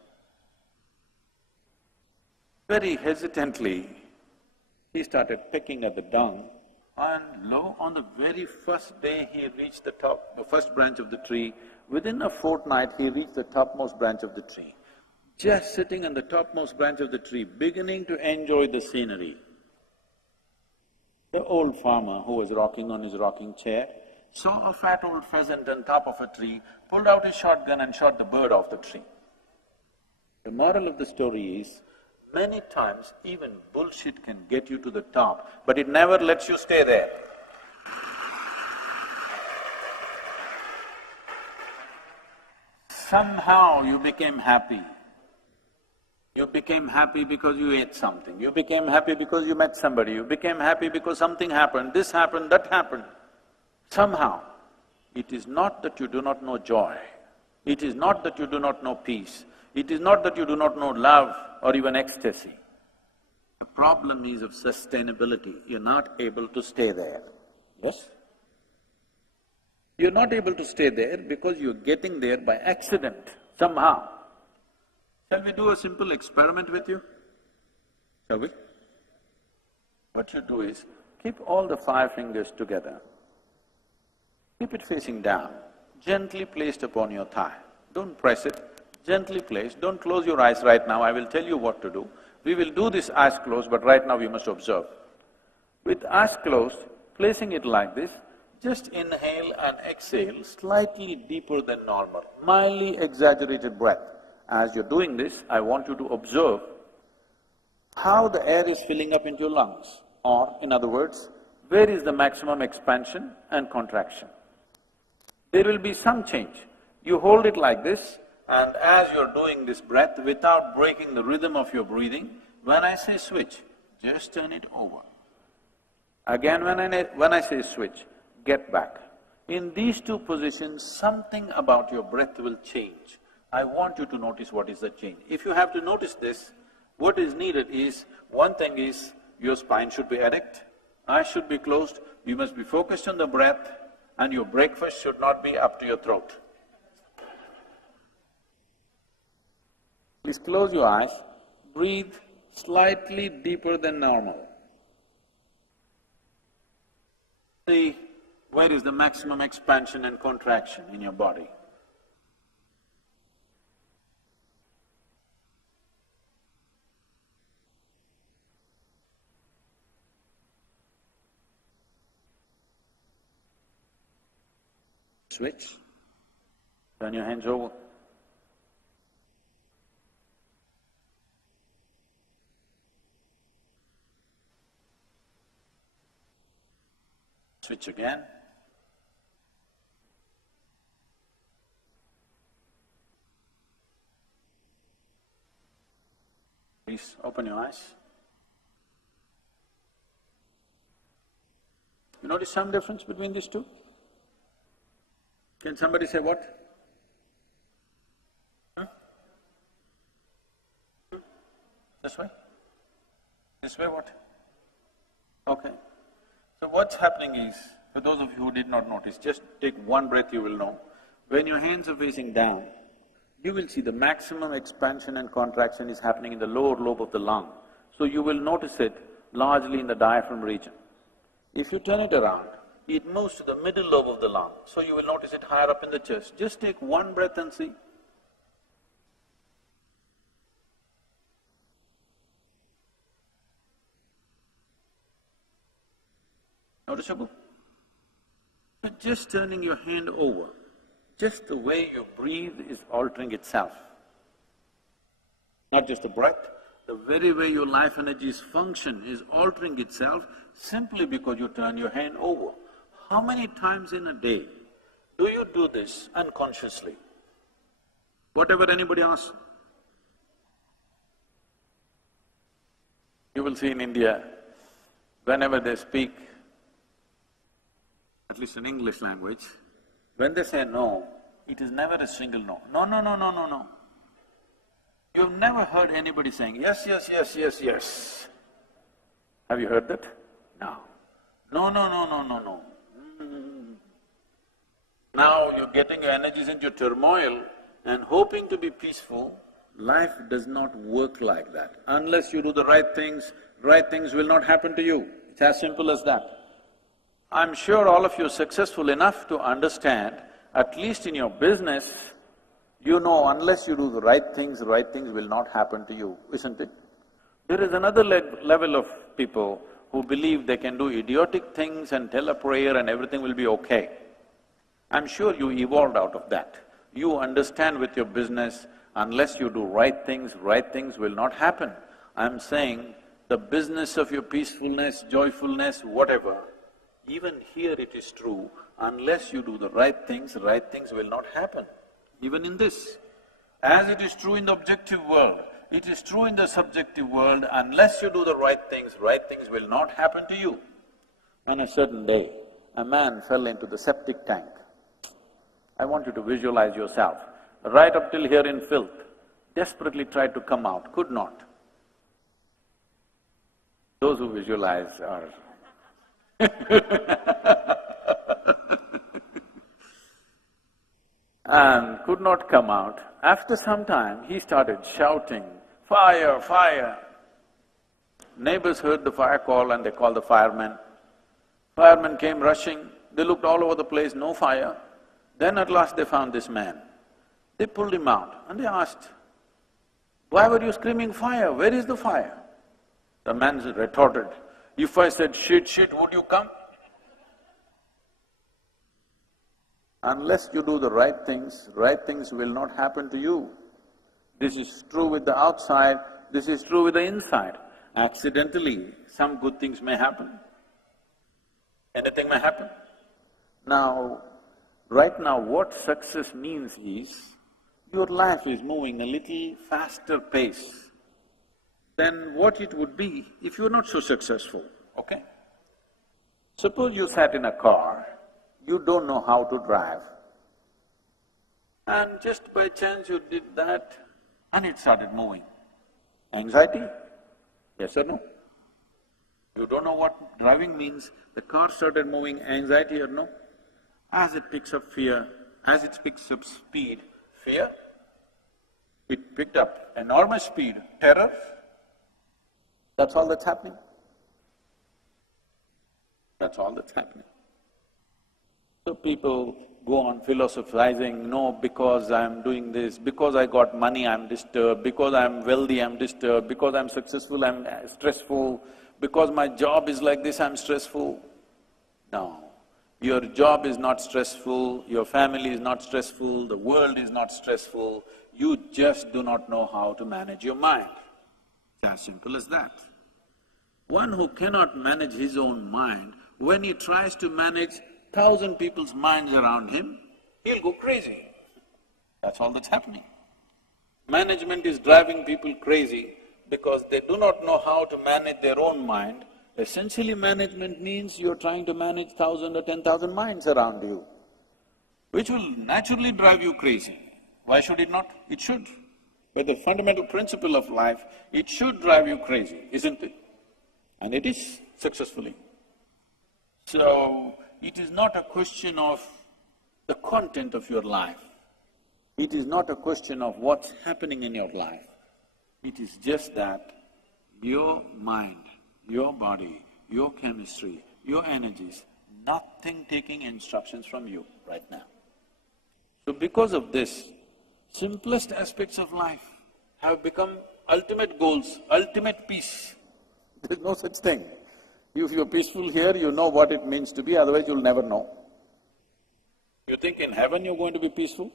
Very hesitantly, he started pecking at the dung, and lo, on the very first day he reached the first branch of the tree. Within a fortnight, he reached the topmost branch of the tree. Just sitting on the topmost branch of the tree, beginning to enjoy the scenery. The old farmer who was rocking on his rocking chair saw a fat old pheasant on top of a tree, pulled out his shotgun and shot the bird off the tree. The moral of the story is, many times even bullshit can get you to the top, but it never lets you stay there. Somehow you became happy. You became happy because you ate something, you became happy because you met somebody, you became happy because something happened, this happened, that happened. Somehow, it is not that you do not know joy, it is not that you do not know peace, it is not that you do not know love or even ecstasy. The problem is of sustainability, you're not able to stay there, yes? You're not able to stay there because you're getting there by accident, somehow. Shall we do a simple experiment with you? Shall we? What you do is, keep all the 5 fingers together. Keep it facing down, gently placed upon your thigh. Don't press it, gently placed. Don't close your eyes right now, I will tell you what to do. We will do this eyes closed, but right now we must observe. With eyes closed, placing it like this, just inhale and exhale slightly deeper than normal, mildly exaggerated breath. As you're doing this, I want you to observe how the air is filling up into your lungs, or in other words, where is the maximum expansion and contraction. There will be some change. You hold it like this, and as you're doing this breath, without breaking the rhythm of your breathing, when I say switch, just turn it over. Again, when I say switch, get back. In these 2 positions, something about your breath will change. I want you to notice what is the change. If you have to notice this, what is needed is, one thing is, your spine should be erect, eyes should be closed, you must be focused on the breath, and your breakfast should not be up to your throat. Please close your eyes, breathe slightly deeper than normal. See, where is the maximum expansion and contraction in your body? Switch. Turn your hands over. Switch again. Please open your eyes. You notice some difference between these two? Can somebody say what? This way? This way what? Okay. So what's happening is, for those of you who did not notice, just take one breath, you will know. When your hands are facing down, you will see the maximum expansion and contraction is happening in the lower lobe of the lung. So you will notice it largely in the diaphragm region. If you turn it around, it moves to the middle lobe of the lung, so you will notice it higher up in the chest. Just take one breath and see. Noticeable? So just turning your hand over, just the way you breathe is altering itself. Not just the breath, the very way your life energies function is altering itself simply because you turn your hand over. How many times in a day do you do this unconsciously? Whatever anybody asks. You will see in India, whenever they speak, at least in English language, when they say no, it is never a single no. No, no, no, no, no, no. You've never heard anybody saying yes, yes, yes, yes, yes. Have you heard that? No. No, no, no, no, no, no. Now you're getting your energies into turmoil and hoping to be peaceful. Life does not work like that. Unless you do the right things will not happen to you. It's as simple as that. I'm sure all of you are successful enough to understand, at least in your business, you know unless you do the right things will not happen to you, isn't it? There is another level of people who believe they can do idiotic things and tell a prayer and everything will be okay. I'm sure you evolved out of that. You understand with your business, unless you do right things will not happen. I'm saying the business of your peacefulness, joyfulness, whatever, even here it is true, unless you do the right things will not happen. Even in this, as it is true in the objective world, it is true in the subjective world, unless you do the right things will not happen to you. On a certain day, a man fell into the septic tank. I want you to visualize yourself, right up till here in filth, desperately tried to come out, could not. Those who visualize are and could not come out. After some time, he started shouting, "Fire, fire!" Neighbors heard the fire call and they called the firemen. Firemen came rushing, they looked all over the place, no fire. Then at last they found this man. They pulled him out and they asked, "Why were you screaming fire? Where is the fire?" The man retorted, "If I said shit, would you come?" Unless you do the right things will not happen to you. This is true with the outside, this is true with the inside. Accidentally, some good things may happen. Anything may happen. Now, right now what success means is, your life is moving a little faster pace than what it would be if you're not so successful, okay? Suppose you sat in a car, you don't know how to drive, and just by chance you did that and it started moving. Anxiety? Yes or no? You don't know what driving means, the car started moving, anxiety or no? As it picks up fear, as it picks up speed, fear, it picked up enormous speed, terror. That's all that's happening. That's all that's happening. So people go on philosophizing, no, because I'm doing this, because I got money I'm disturbed, because I'm wealthy I'm disturbed, because I'm successful I'm stressful, because my job is like this I'm stressful. No, your job is not stressful, your family is not stressful, the world is not stressful, you just do not know how to manage your mind. It's as simple as that. One who cannot manage his own mind, when he tries to manage 1,000 people's minds around him, he'll go crazy. That's all that's happening. Management is driving people crazy because they do not know how to manage their own mind. Essentially, management means you're trying to manage 1,000 or 10,000 minds around you, which will naturally drive you crazy. Why should it not? It should. By the fundamental principle of life, it should drive you crazy, isn't it? And it is, successfully. So, it is not a question of the content of your life. It is not a question of what's happening in your life. It is just that your mind, your body, your chemistry, your energies, nothing taking instructions from you right now. So because of this, simplest aspects of life have become ultimate goals, ultimate peace. There's no such thing. If you're peaceful here, you know what it means to be, otherwise you'll never know. You think in heaven you're going to be peaceful?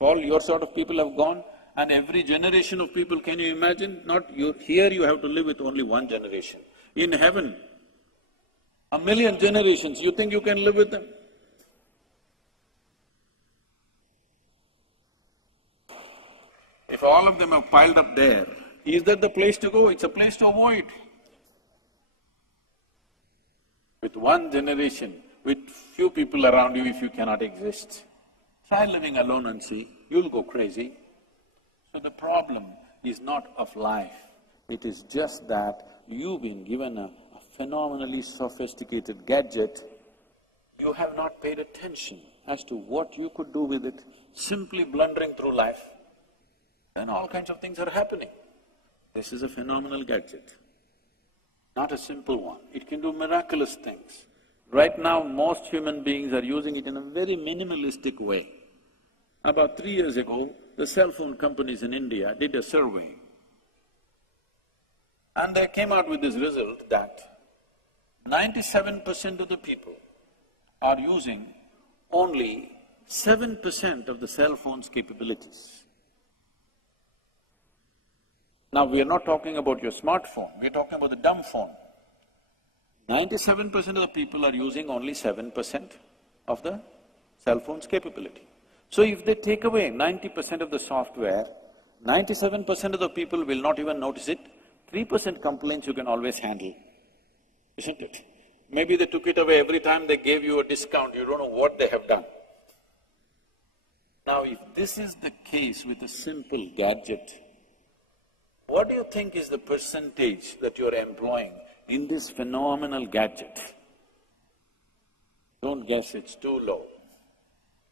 All your sort of people have gone, and every generation of people, can you imagine? Here you have to live with only one generation. In heaven, 1,000,000 generations, you think you can live with them? If all of them have piled up there, is that the place to go? It's a place to avoid. With one generation, with few people around you, if you cannot exist, try living alone and see, you'll go crazy. So the problem is not of life, it is just that you've been given a phenomenally sophisticated gadget, you have not paid attention as to what you could do with it, simply blundering through life, then all kinds of things are happening. This is a phenomenal gadget, not a simple one. It can do miraculous things. Right now, most human beings are using it in a very minimalistic way. About 3 years ago, the cell phone companies in India did a survey, and they came out with this result that 97% of the people are using only 7% of the cell phone's capabilities. Now, we are not talking about your smartphone, we are talking about the dumb phone. 97% of the people are using only 7% of the cell phone's capability. So if they take away 90% of the software, 97% of the people will not even notice it, 3% complaints you can always handle, isn't it? Maybe they took it away every time they gave you a discount, you don't know what they have done. Now, if this is the case with a simple gadget, what do you think is the percentage that you're employing in this phenomenal gadget? Don't guess, it's too low.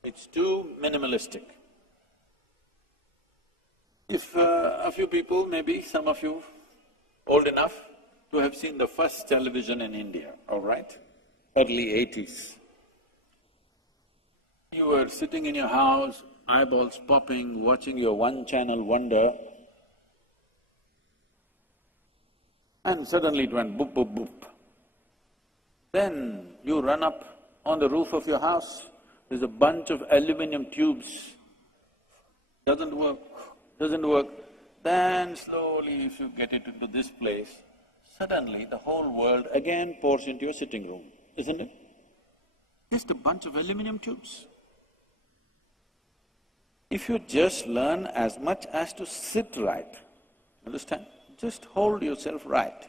It's too minimalistic. If a few people, maybe some of you old enough to have seen the first television in India, all right? Early 80s. You were sitting in your house, eyeballs popping, watching your one-channel wonder, and suddenly it went boop, boop, boop. Then you run up on the roof of your house, there's a bunch of aluminum tubes. Doesn't work. Then slowly if you get it into this place, suddenly the whole world again pours into your sitting room, isn't it? Just a bunch of aluminum tubes. If you just learn as much as to sit right, understand? Just hold yourself right,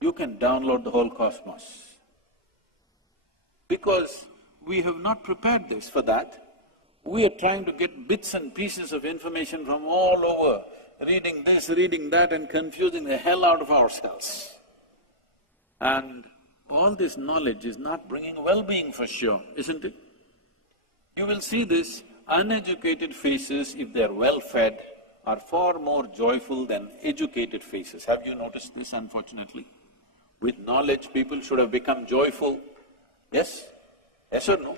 you can download the whole cosmos. Because we have not prepared this for that, we are trying to get bits and pieces of information from all over, reading this, reading that, and confusing the hell out of ourselves. And all this knowledge is not bringing well-being for sure, isn't it? You will see this, uneducated faces, if they're well-fed, are far more joyful than educated faces. Have you noticed this, unfortunately? With knowledge, people should have become joyful. Yes? Yes or no?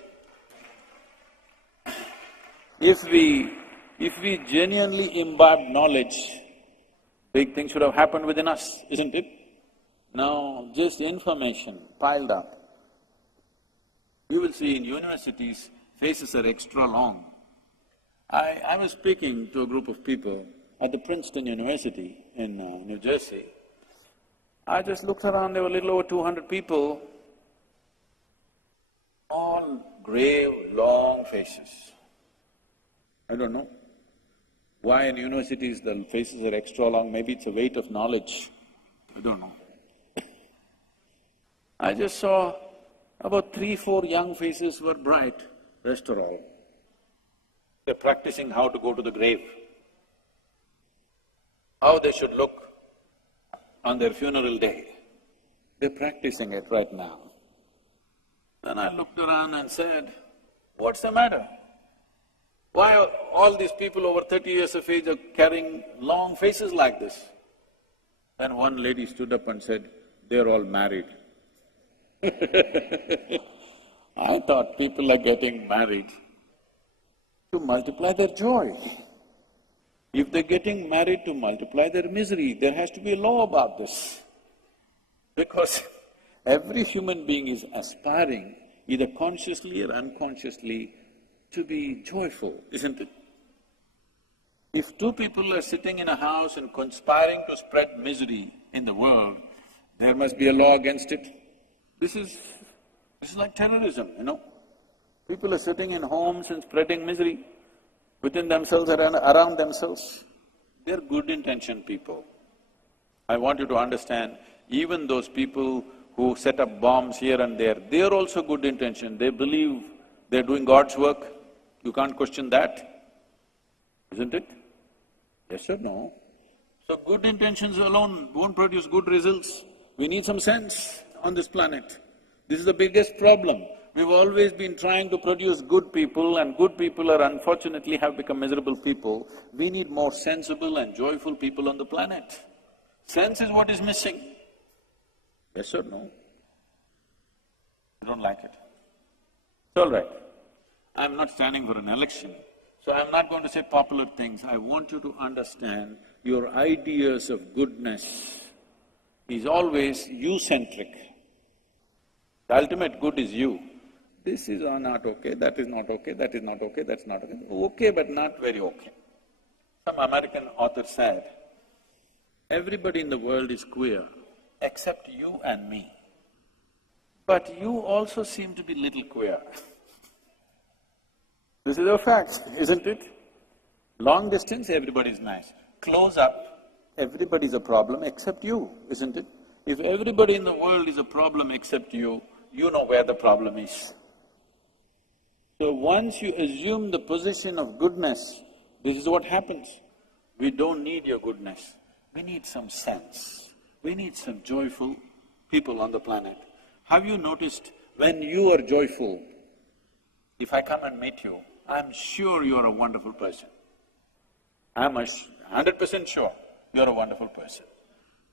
If we genuinely imbibe knowledge, big things should have happened within us, isn't it? Now, just information piled up. You will see in universities, faces are extra long. I was speaking to a group of people at the Princeton University in New Jersey. I just looked around, there were a little over 200 people, all grave, long faces. I don't know Why in universities the faces are extra long? Maybe it's a weight of knowledge, I don't know. I just saw about 3, 4 young faces were bright, rest are all. They're practicing how to go to the grave, how they should look on their funeral day. They're practicing it right now. Then I looked around and said, what's the matter? Why are all these people over 30 years of age are carrying long faces like this? Then one lady stood up and said, they're all married. I thought people are getting married to multiply their joy. If they're getting married to multiply their misery, there has to be a law about this. Because every human being is aspiring, either consciously or unconsciously, to be joyful, isn't it? If 2 people are sitting in a house and conspiring to spread misery in the world, there must be a law against it. This is like terrorism, you know. People are sitting in homes and spreading misery within themselves and around themselves. They're good-intentioned people. I want you to understand, even those people who set up bombs here and there, they're also good-intentioned. They believe they're doing God's work. You can't question that, isn't it? Yes or no? So good intentions alone won't produce good results. We need some sense on this planet. This is the biggest problem. We've always been trying to produce good people, and good people are unfortunately have become miserable people. We need more sensible and joyful people on the planet. Sense is what is missing. Yes or no? I don't like it. It's all right. I'm not standing for an election, so I'm not going to say popular things. I want you to understand your ideas of goodness is always you-centric. The ultimate good is you. This is not okay, that is not okay, that is not okay, that's not okay. Okay, but not very okay. Some American author said, everybody in the world is queer except you and me. But you also seem to be little queer. This is a fact, isn't it? Long distance, everybody's nice. Close up, everybody's a problem except you, isn't it? If everybody in the world is a problem except you, you know where the problem is. So once you assume the position of goodness, this is what happens. We don't need your goodness, we need some sense. We need some joyful people on the planet. Have you noticed, when you are joyful, if I come and meet you, I'm sure you're a wonderful person. I'm 100% sure you're a wonderful person.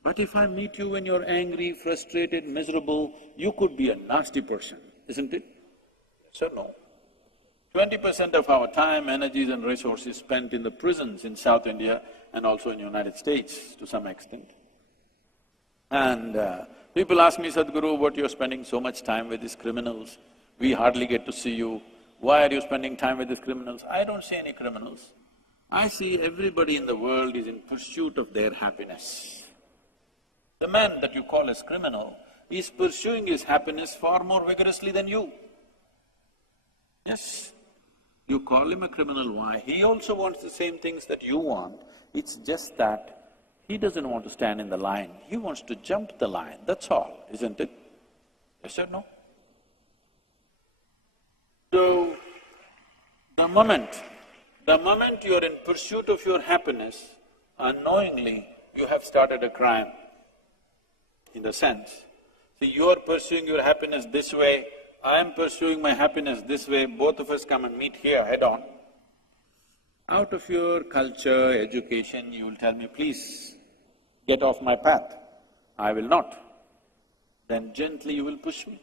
But if I meet you when you're angry, frustrated, miserable, you could be a nasty person, isn't it? Yes or no? 20% of our time, energies and resources spent in the prisons in South India and also in United States to some extent. And people ask me, Sadhguru, what you're spending so much time with these criminals? We hardly get to see you. Why are you spending time with these criminals? I don't see any criminals. I see everybody in the world is in pursuit of their happiness. The man that you call as criminal is pursuing his happiness far more vigorously than you. Yes, you call him a criminal, why? He also wants the same things that you want. It's just that he doesn't want to stand in the line, he wants to jump the line, that's all, isn't it? Yes or no? So, the moment you're in pursuit of your happiness, unknowingly you have started a crime, in the sense, see, you're pursuing your happiness this way, I'm pursuing my happiness this way, both of us come and meet here head-on. Out of your culture, education, you will tell me, please, get off my path. I will not. Then gently you will push me.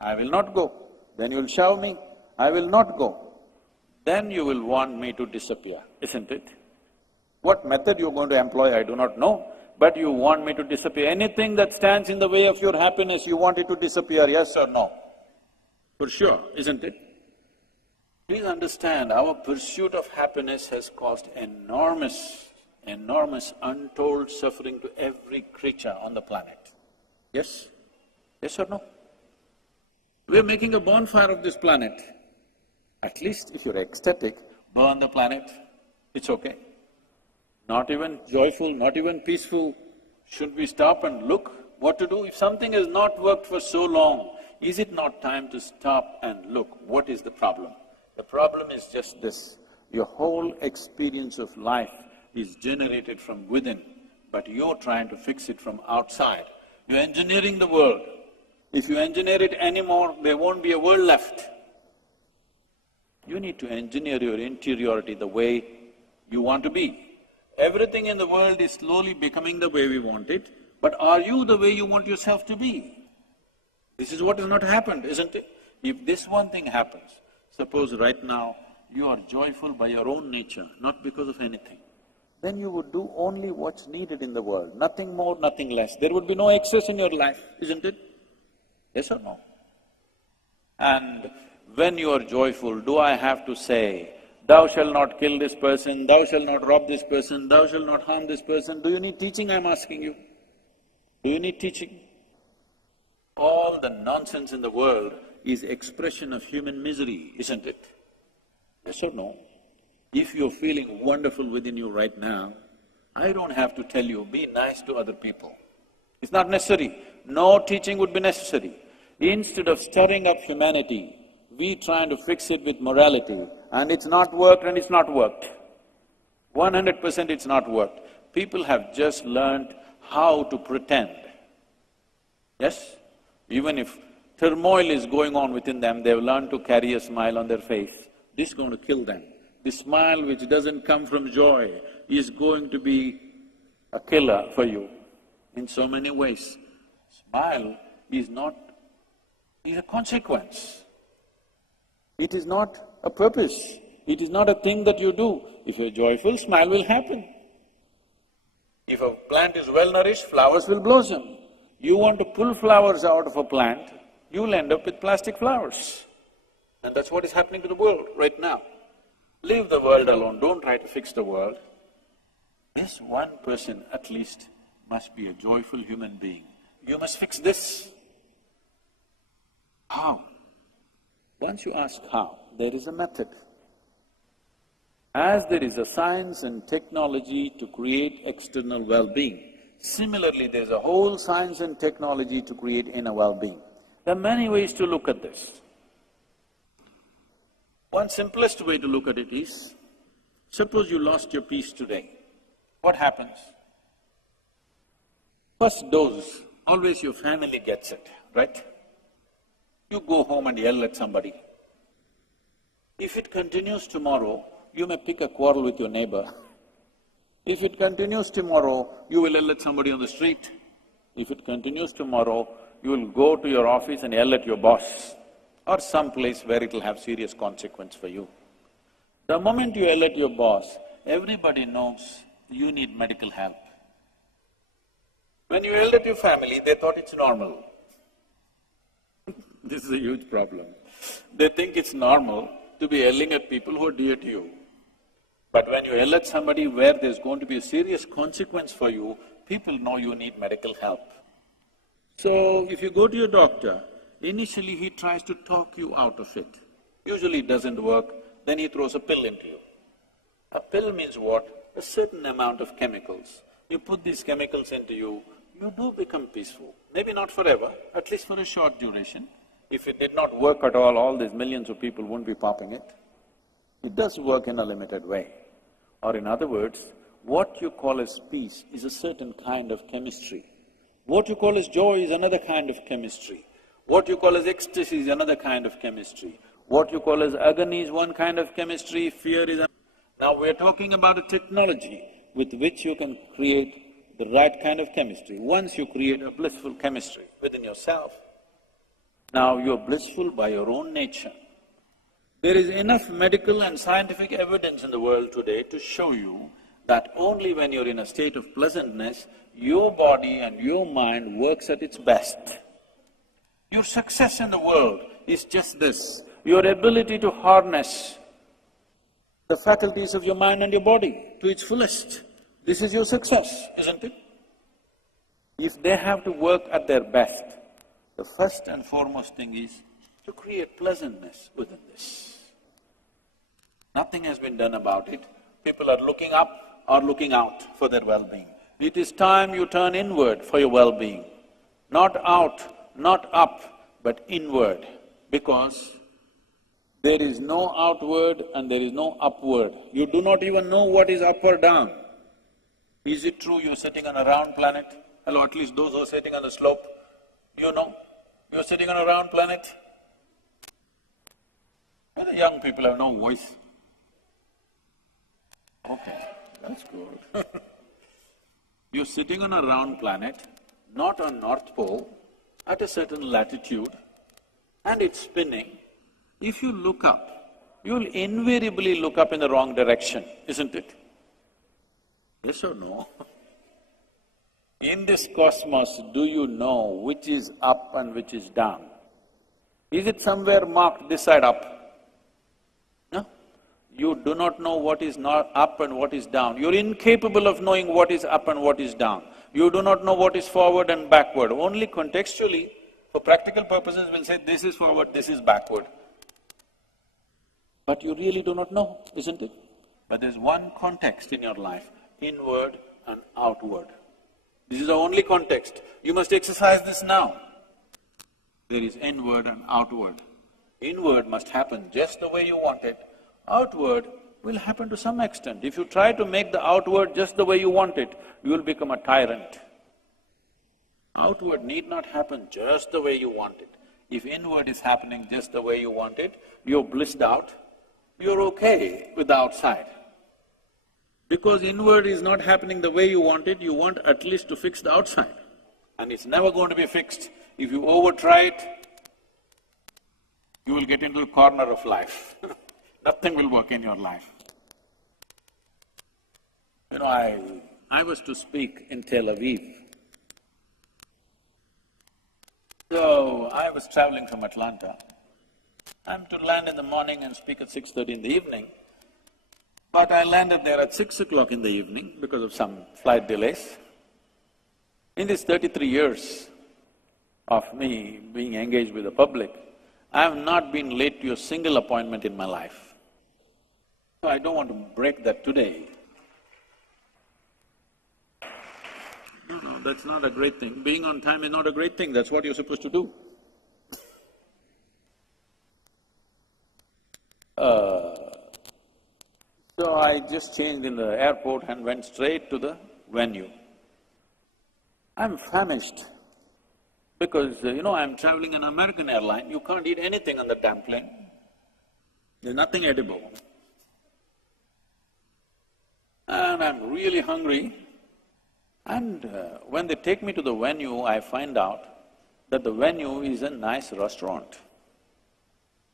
I will not go. Then you will shove me. I will not go. Then you will want me to disappear, isn't it? What method you're going to employ, I do not know, but you want me to disappear. Anything that stands in the way of your happiness, you want it to disappear, yes or no? For sure, isn't it? Please understand, our pursuit of happiness has caused enormous, untold suffering to every creature on the planet. Yes? Yes or no? We're making a bonfire of this planet. At least if you're ecstatic, burn the planet, it's okay. not even joyful, not even peaceful. Should we stop and look what to do? If something has not worked for so long, is it not time to stop and look what is the problem? The problem is just this: your whole experience of life is generated from within, but you're trying to fix it from outside. You're engineering the world. If you engineer it anymore, there won't be a world left. You need to engineer your interiority the way you want to be. Everything in the world is slowly becoming the way we want it, but are you the way you want yourself to be? This is what has not happened, isn't it? If this one thing happens, suppose right now you are joyful by your own nature, not because of anything, then you would do only what's needed in the world, nothing more, nothing less. There would be no excess in your life, isn't it? Yes or no? And when you are joyful, do I have to say, thou shalt not kill this person, thou shalt not rob this person, thou shalt not harm this person? Do you need teaching, I'm asking you? Do you need teaching? All the nonsense in the world is expression of human misery, isn't it? Yes or no? If you're feeling wonderful within you right now, I don't have to tell you, be nice to other people. It's not necessary. No teaching would be necessary. Instead of stirring up humanity, we trying to fix it with morality, and it's not worked and it's not worked. 100% it's not worked. People have just learned how to pretend. Yes? Even if turmoil is going on within them, they've learned to carry a smile on their face. This is going to kill them. This smile which doesn't come from joy is going to be a killer for you in so many ways. Smile is a consequence. It is not a purpose. It is not a thing that you do. If you're joyful, smile will happen. If a plant is well nourished, flowers will blossom. You want to pull flowers out of a plant, you'll end up with plastic flowers. And that's what is happening to the world right now. Leave the world alone, don't try to fix the world. This one person at least must be a joyful human being. You must fix this. How? Once you ask how, there is a method. As there is a science and technology to create external well-being, similarly there's a whole science and technology to create inner well-being. There are many ways to look at this. One simplest way to look at it is, suppose you lost your peace today, what happens? First dose, always your family gets it, right? You go home and yell at somebody. If it continues tomorrow, you may pick a quarrel with your neighbor. If it continues tomorrow, you will yell at somebody on the street. If it continues tomorrow, you will go to your office and yell at your boss or some place where it'll have serious consequence for you. The moment you yell at your boss, everybody knows you need medical help. When you yelled at your family, they thought it's normal. This is a huge problem. They think it's normal to be yelling at people who are dear to you. But when you yell at somebody where there's going to be a serious consequence for you, people know you need medical help. So, if you go to your doctor, initially he tries to talk you out of it. Usually it doesn't work, then he throws a pill into you. A pill means what? A certain amount of chemicals. You put these chemicals into you, you do become peaceful. Maybe not forever, at least for a short duration. If it did not work at all these millions of people wouldn't be popping it. It does work in a limited way. Or in other words, what you call as peace is a certain kind of chemistry. What you call as joy is another kind of chemistry. What you call as ecstasy is another kind of chemistry. What you call as agony is one kind of chemistry, fear is another. Now we're talking about a technology with which you can create the right kind of chemistry. Once you create a blissful chemistry within yourself, now you're blissful by your own nature. There is enough medical and scientific evidence in the world today to show you that only when you're in a state of pleasantness, your body and your mind works at its best. Your success in the world is just this, your ability to harness the faculties of your mind and your body to its fullest. This is your success, isn't it? If they have to work at their best, the first and foremost thing is to create pleasantness within this. Nothing has been done about it. People are looking up, are looking out for their well-being. It is time you turn inward for your well-being. Not out, not up, but inward. Because there is no outward and there is no upward. You do not even know what is up or down. Is it true you're sitting on a round planet? Hello, at least those who are sitting on the slope, you know, you're sitting on a round planet. And the young people have no voice. Okay, that's good. You're sitting on a round planet, not on North Pole, at a certain latitude, and it's spinning. If you look up, you'll invariably look up in the wrong direction, isn't it? Yes or no? In this cosmos, do you know which is up and which is down? Is it somewhere marked this side up? No? You do not know what is not up and what is down. You're incapable of knowing what is up and what is down. You do not know what is forward and backward. Only contextually, for practical purposes, we'll say this is forward, this is backward. But you really do not know, isn't it? But there's one context in your life, inward and outward. This is the only context. You must exercise this now. There is inward and outward. Inward must happen just the way you want it. Outward will happen to some extent. If you try to make the outward just the way you want it, you will become a tyrant. Outward need not happen just the way you want it. If inward is happening just the way you want it, you're blissed out, you're okay with the outside. Because inward is not happening the way you want it, you want at least to fix the outside. And it's never going to be fixed. If you over-try it, you will get into a corner of life. Nothing will work in your life. You know, I was to speak in Tel Aviv. So, I was traveling from Atlanta. I'm to land in the morning and speak at 6:30 in the evening. But I landed there at 6 o'clock in the evening because of some flight delays. In these 33 years of me being engaged with the public, I have not been late to a single appointment in my life. So I don't want to break that today. No, that's not a great thing. Being on time is not a great thing, that's what you're supposed to do. So I just changed in the airport and went straight to the venue. I'm famished because, I'm traveling on an American airline, you can't eat anything on the damn plane. There's nothing edible. And I'm really hungry. And when they take me to the venue, I find out that the venue is a nice restaurant.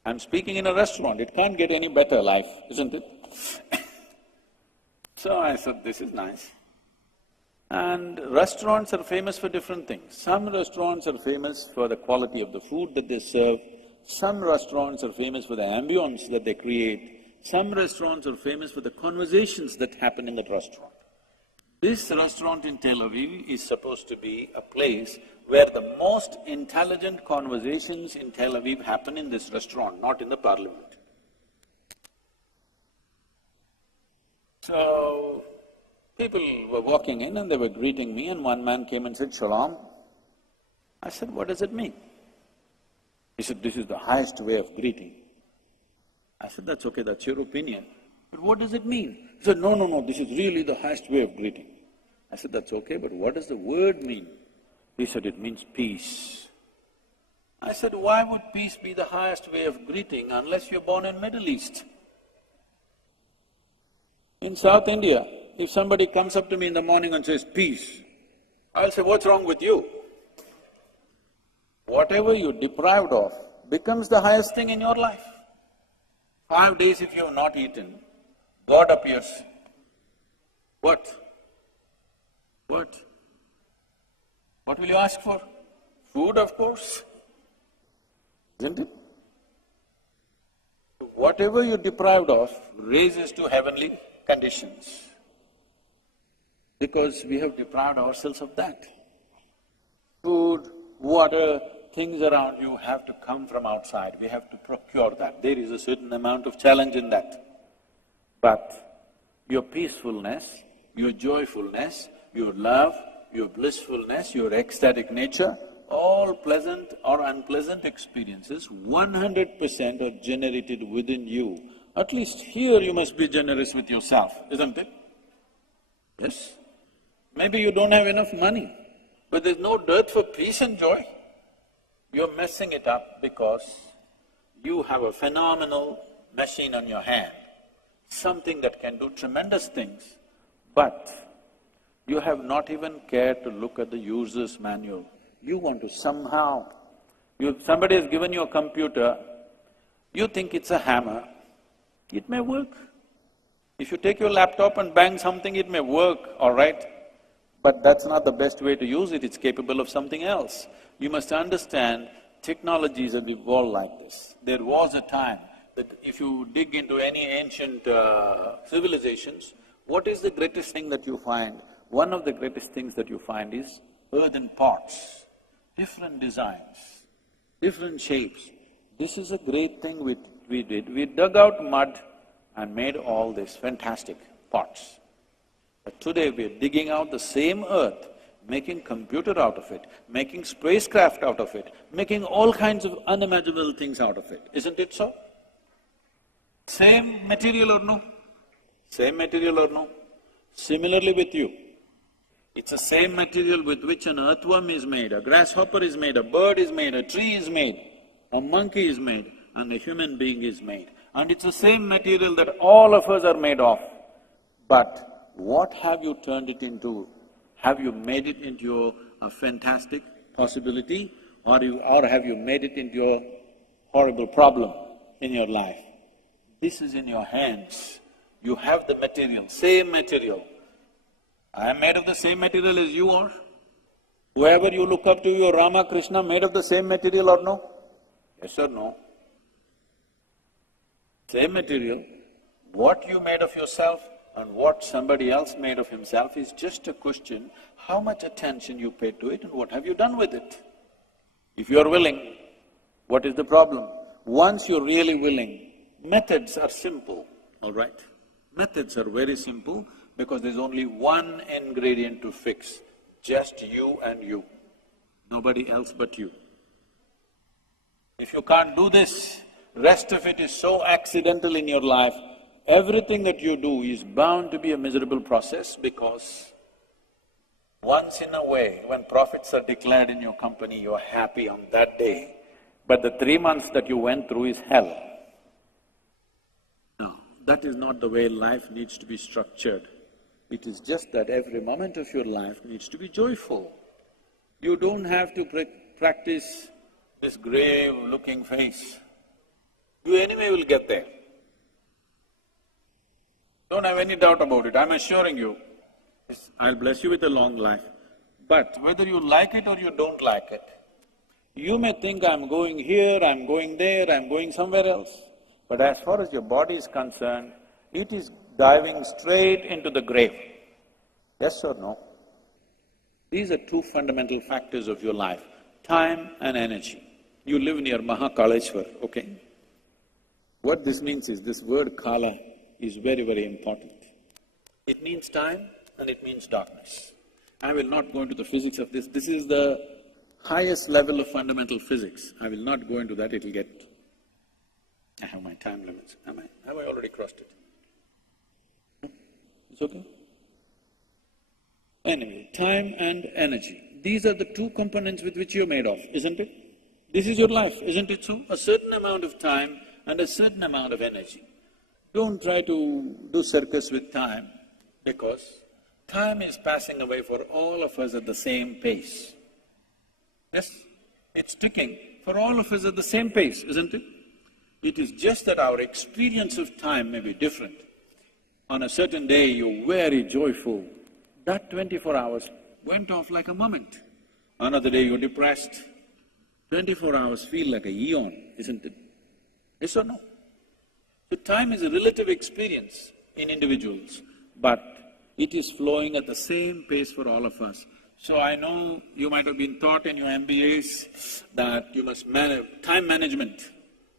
I'm speaking in a restaurant, it can't get any better life, isn't it? So I said, this is nice. And restaurants are famous for different things. Some restaurants are famous for the quality of the food that they serve. Some restaurants are famous for the ambience that they create. Some restaurants are famous for the conversations that happen in that restaurant. This restaurant in Tel Aviv is supposed to be a place where the most intelligent conversations in Tel Aviv happen in this restaurant, not in the parliament. So, people were walking in and they were greeting me and one man came and said, "Shalom." I said, "What does it mean?" He said, "This is the highest way of greeting." I said, "That's okay, that's your opinion. But what does it mean?" He said, No, this is really the highest way of greeting." I said, "That's okay, but what does the word mean?" He said, "It means peace." I said, "Why would peace be the highest way of greeting unless you're born in Middle East? In South India, if somebody comes up to me in the morning and says, 'peace,' I'll say, 'What's wrong with you?' Whatever you're deprived of becomes the highest thing in your life. 5 days if you have not eaten, God appears. What? What? What will you ask for? Food, of course, isn't it? Whatever you're deprived of raises to heavenly conditions, because we have deprived ourselves of that. Food, water, things around you have to come from outside, we have to procure that. There is a certain amount of challenge in that. But your peacefulness your joyfulness, your love, your blissfulness, your ecstatic nature, all pleasant or unpleasant experiences, 100% are generated within you. At least here you must be generous with yourself, isn't it? Yes? Maybe you don't have enough money, but there's no dearth for peace and joy. You're messing it up because you have a phenomenal machine on your hand, something that can do tremendous things, but you have not even cared to look at the user's manual. You want to somehow… somebody has given you a computer, you think it's a hammer, it may work. If you take your laptop and bang something, it may work, all right, but that's not the best way to use it, it's capable of something else. You must understand, technologies have evolved like this. There was a time that if you dig into any ancient civilizations, what is the greatest thing that you find? One of the greatest things that you find is earthen pots, different designs, different shapes. This is a great thing we did. We dug out mud and made all these fantastic pots. But today we're digging out the same earth, making computer out of it, making spacecraft out of it, making all kinds of unimaginable things out of it. Isn't it so? Same material or no? Same material or no? Similarly with you. It's the same material with which an earthworm is made, a grasshopper is made, a bird is made, a tree is made, a monkey is made, and a human being is made. And it's the same material that all of us are made of. But what have you turned it into? Have you made it into a fantastic possibility, or have you made it into a horrible problem in your life? This is in your hands. You have the material, same material. I am made of the same material as you are. Whoever you look up to, your Rama, Krishna, made of the same material or no? Yes or no? Same material. What you made of yourself and what somebody else made of himself is just a question, how much attention you paid to it and what have you done with it? If you are willing, what is the problem? Once you're really willing, methods are simple, all right? Methods are very simple because there's only one ingredient to fix, just you and you, nobody else but you. If you can't do this, rest of it is so accidental in your life, everything that you do is bound to be a miserable process because once in a way, when profits are declared in your company, you're happy on that day, but the 3 months that you went through is hell. No, that is not the way life needs to be structured. It is just that every moment of your life needs to be joyful. You don't have to practice this grave-looking face. You anyway will get there. Don't have any doubt about it, I'm assuring you. I'll bless you with a long life. But whether you like it or you don't like it, you may think I'm going here, I'm going there, I'm going somewhere else. But as far as your body is concerned, it is diving straight into the grave. Yes or no? These are two fundamental factors of your life, time and energy. You live near Mahakaleshwar, okay? What this means is, this word kala is very, very important. It means time and it means darkness. I will not go into the physics of this. This is the highest level of fundamental physics. I will not go into that, it'll get… I have my time limits, have I already crossed it? No? It's okay? Anyway, time and energy, these are the two components with which you're made of, isn't it? This is your life, isn't it so? A certain amount of time and a certain amount of energy. Don't try to do circus with time, because time is passing away for all of us at the same pace. Yes, it's ticking for all of us at the same pace, isn't it? It is just that our experience of time may be different. On a certain day, you're very joyful. That 24 hours went off like a moment. Another day, you're depressed. 24 hours feel like a eon, isn't it? Yes or no? So time is a relative experience in individuals, but it is flowing at the same pace for all of us. So I know you might have been taught in your MBAs that you must manage… time management.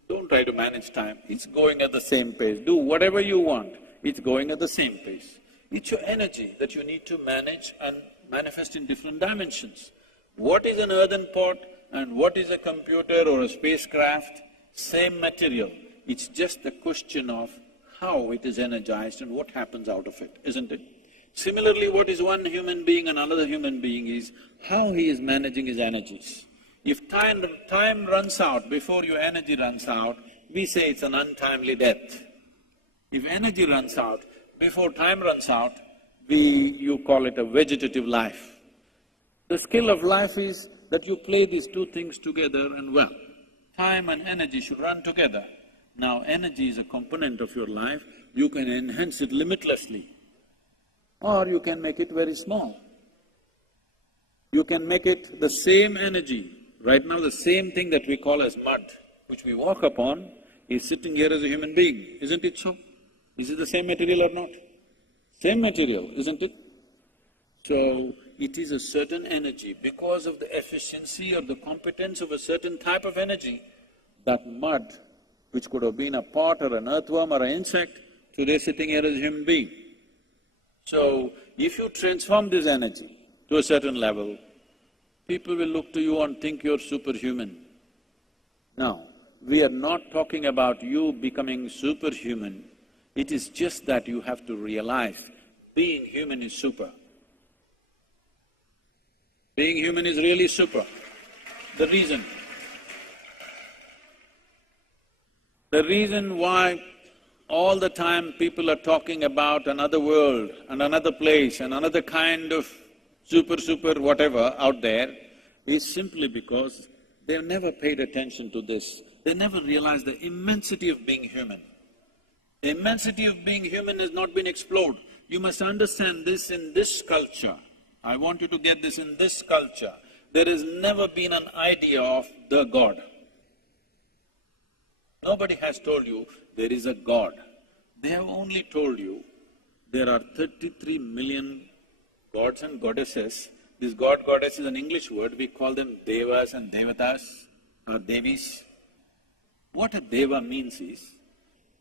Don't try to manage time, it's going at the same pace. Do whatever you want, it's going at the same pace. It's your energy that you need to manage and manifest in different dimensions. What is an earthen pot and what is a computer or a spacecraft? Same material. It's just the question of how it is energized and what happens out of it, isn't it? Similarly, what is one human being and another human being is how he is managing his energies. If time runs out before your energy runs out, we say it's an untimely death. If energy runs out before time runs out, you call it a vegetative life. The skill of life is that you play these two things together and well. Time and energy should run together. Now, energy is a component of your life, you can enhance it limitlessly, or you can make it very small. You can make it the same energy. Right now, the same thing that we call as mud, which we walk upon, is sitting here as a human being, isn't it so? Is it the same material or not? Same material, isn't it? So, it is a certain energy. Because of the efficiency or the competence of a certain type of energy, that mud, which could have been a pot or an earthworm or an insect, today sitting here as a human being. So, if you transform this energy to a certain level, people will look to you and think you're superhuman. Now, we are not talking about you becoming superhuman, it is just that you have to realize being human is super. Being human is really super. The reason why all the time people are talking about another world and another place and another kind of super whatever out there is simply because they've never paid attention to this. They never realized the immensity of being human. The immensity of being human has not been explored. You must understand this in this culture. I want you to get this in this culture. There has never been an idea of the God. Nobody has told you there is a God. They have only told you there are 33 million gods and goddesses. This god, goddess is an English word, we call them devas and devatas or devis. What a deva means is,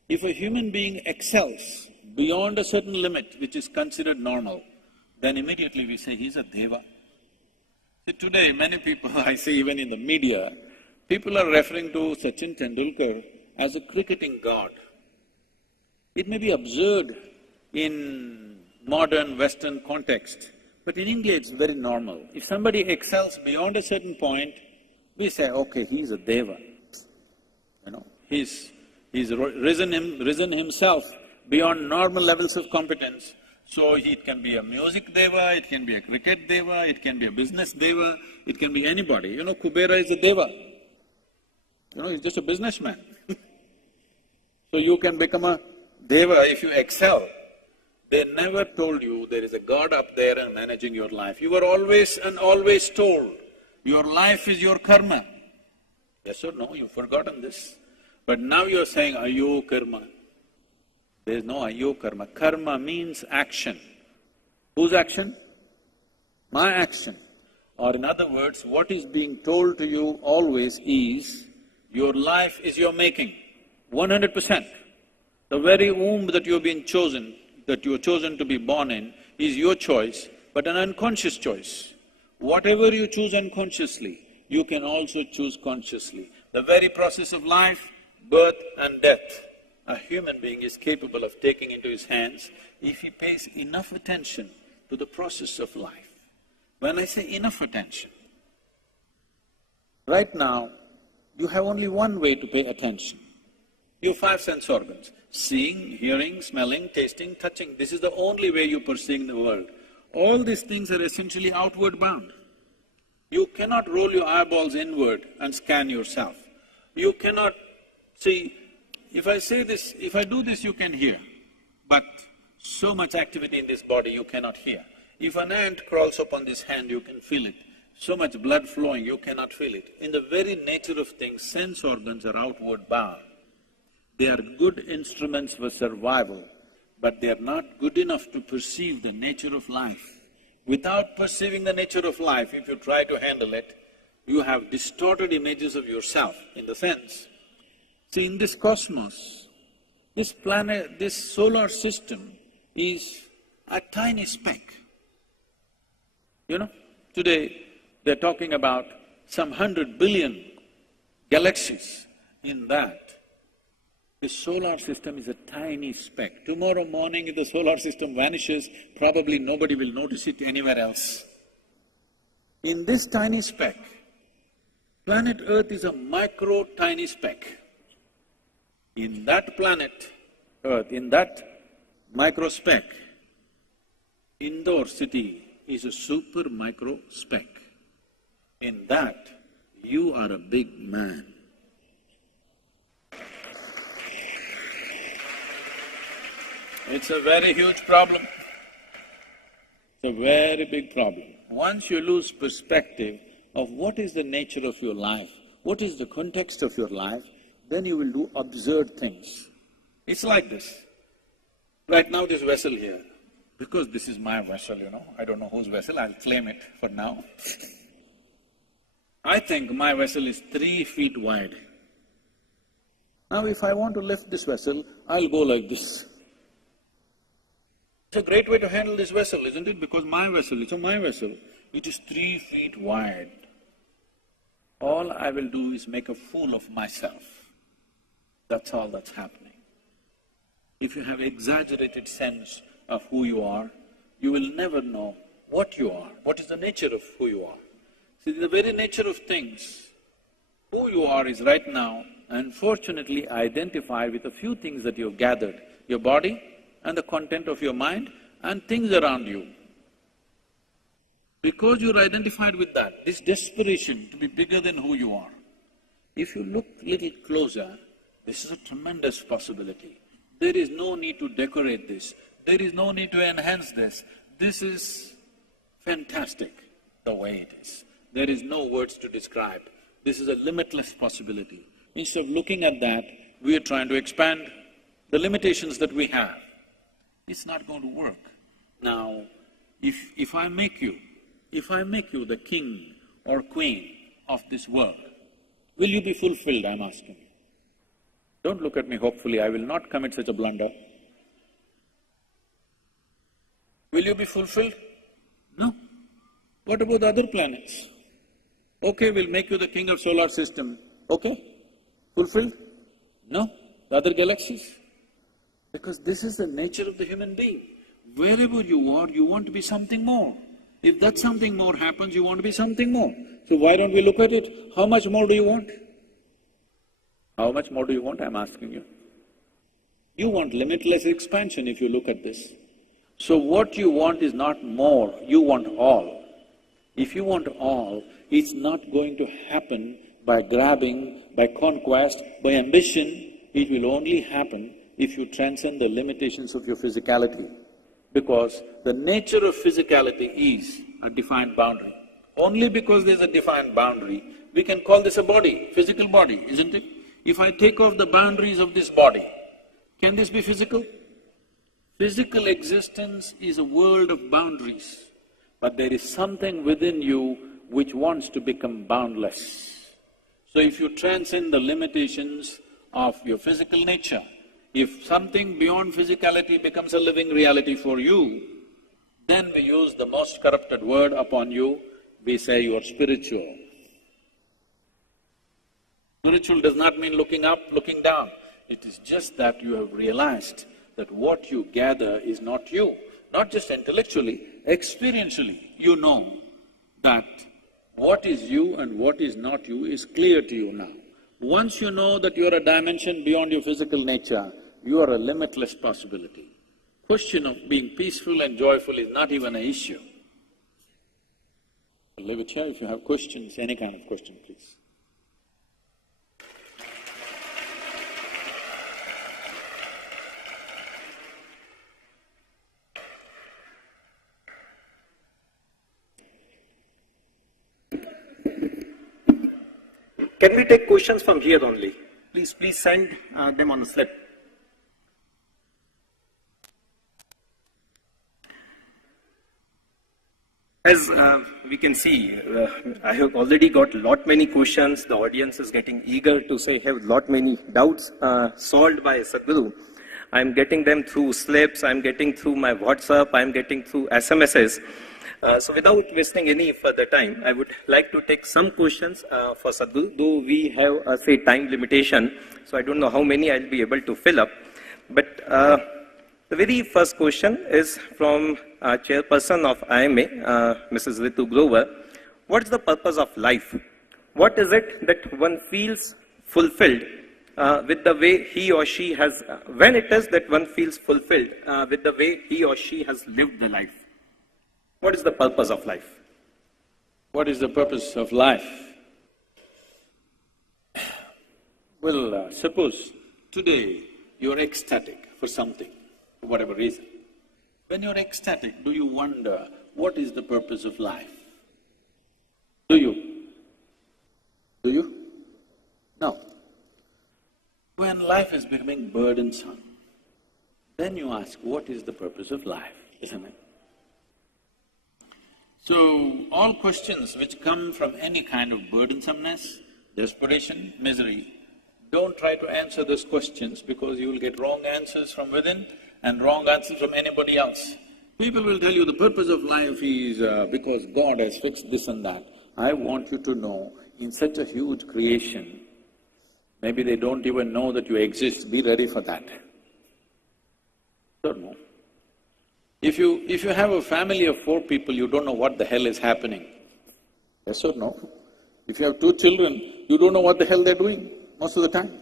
if a human being excels beyond a certain limit which is considered normal, then immediately we say he's a deva. See, today many people, I see even in the media, people are referring to Sachin Tendulkar as a cricketing god. It may be absurd in modern Western context, but in India it's very normal. If somebody excels beyond a certain point, we say, okay, he's a deva. You know, he's risen himself beyond normal levels of competence. So it can be a music deva, it can be a cricket deva, it can be a business deva, it can be anybody. You know, Kubera is a deva. You know, he's just a businessman. So you can become a deva if you excel. They never told you there is a God up there and managing your life. You were always and always told, your life is your karma. Yes or no, you've forgotten this. But now you're saying, ayo karma. There's no ayo karma. Karma means action. Whose action? My action. Or in other words, what is being told to you always is, your life is your making, 100%. The very womb that you've been chosen, that you're chosen to be born in, is your choice, but an unconscious choice. Whatever you choose unconsciously, you can also choose consciously. The very process of life, birth and death, a human being is capable of taking into his hands if he pays enough attention to the process of life. When I say enough attention, right now, you have only one way to pay attention. You have 5 sense organs: seeing, hearing, smelling, tasting, touching. This is the only way you're perceiving the world. All these things are essentially outward bound. You cannot roll your eyeballs inward and scan yourself. You cannot see, if I say this, if I do this, you can hear, but so much activity in this body you cannot hear. If an ant crawls upon this hand, you can feel it. So much blood flowing, you cannot feel it. In the very nature of things, sense organs are outward bound. They are good instruments for survival, but they are not good enough to perceive the nature of life. Without perceiving the nature of life, if you try to handle it, you have distorted images of yourself in the sense. See, in this cosmos, this planet, this solar system is a tiny speck. You know, today they're talking about some 100 billion galaxies. In that, the solar system is a tiny speck. Tomorrow morning if the solar system vanishes, probably nobody will notice it anywhere else. In this tiny speck, planet Earth is a micro tiny speck. In that planet Earth, in that micro speck, Indore city is a super micro speck. In that, you are a big man. It's a very huge problem. It's a very big problem. Once you lose perspective of what is the nature of your life, what is the context of your life, then you will do absurd things. It's like this. Right now this vessel here, because this is my vessel, you know, I don't know whose vessel, I'll claim it for now. I think my vessel is 3 feet wide. Now if I want to lift this vessel, I'll go like this. It's a great way to handle this vessel, isn't it? Because my vessel, it's my vessel, it is 3 feet wide. All I will do is make a fool of myself. That's all that's happening. If you have exaggerated sense of who you are, you will never know what you are, what is the nature of who you are. See, the very nature of things, who you are is right now unfortunately identified with a few things that you've gathered, your body and the content of your mind and things around you. Because you're identified with that, this desperation to be bigger than who you are, if you look little closer, this is a tremendous possibility. There is no need to decorate this, there is no need to enhance this. This is fantastic the way it is. There is no words to describe. This is a limitless possibility. Instead of looking at that, we are trying to expand the limitations that we have. It's not going to work. Now, if I make you the king or queen of this world, will you be fulfilled, I'm asking you? Don't look at me hopefully, I will not commit such a blunder. Will you be fulfilled? No. What about the other planets? Okay, we'll make you the king of solar system. Okay? Fulfilled? No. The other galaxies? Because this is the nature of the human being. Wherever you are, you want to be something more. If that something more happens, you want to be something more. So why don't we look at it? How much more do you want? How much more do you want, I'm asking you? You want limitless expansion if you look at this. So what you want is not more, you want all. If you want all, it's not going to happen by grabbing, by conquest, by ambition. It will only happen if you transcend the limitations of your physicality. Because the nature of physicality is a defined boundary. Only because there's a defined boundary, we can call this a body, physical body, isn't it? If I take off the boundaries of this body, can this be physical? Physical existence is a world of boundaries, but there is something within you which wants to become boundless. So if you transcend the limitations of your physical nature, if something beyond physicality becomes a living reality for you, then we use the most corrupted word upon you, we say you are spiritual. Spiritual does not mean looking up, looking down. It is just that you have realized that what you gather is not you. Not just intellectually, experientially, you know that what is you and what is not you is clear to you now. Once you know that you are a dimension beyond your physical nature, you are a limitless possibility. Question of being peaceful and joyful is not even an issue. I'll leave it here. If you have questions, any kind of question, please. Can we take questions from here only? Please send them on a slip. As we can see, I have already got lot many questions. The audience is getting eager to have lot many doubts solved by Sadhguru. I'm getting them through slips, I'm getting through my WhatsApp, I'm getting through SMSs. So without wasting any further time, I would like to take some questions for Sadhguru, though we have a time limitation, so I don't know how many I'll be able to fill up. But the very first question is from chairperson of IMA, Mrs. Ritu Grover. What is the purpose of life? What is it that one feels fulfilled with the way he or she has, when it is that one feels fulfilled with the way he or she has lived the life? What is the purpose of life? What is the purpose of life? Well, suppose today you're ecstatic for something, for whatever reason. When you're ecstatic, do you wonder what is the purpose of life? Do you? Do you? No. When life is becoming burdensome, then you ask, what is the purpose of life, isn't it? So, all questions which come from any kind of burdensomeness, desperation, misery, don't try to answer those questions because you will get wrong answers from within and wrong answers from anybody else. People will tell you the purpose of life is because God has fixed this and that. I want you to know, in such a huge creation, maybe they don't even know that you exist, be ready for that. Don't know. If you have a family of 4 people, you don't know what the hell is happening. Yes or no? If you have 2 children, you don't know what the hell they're doing most of the time.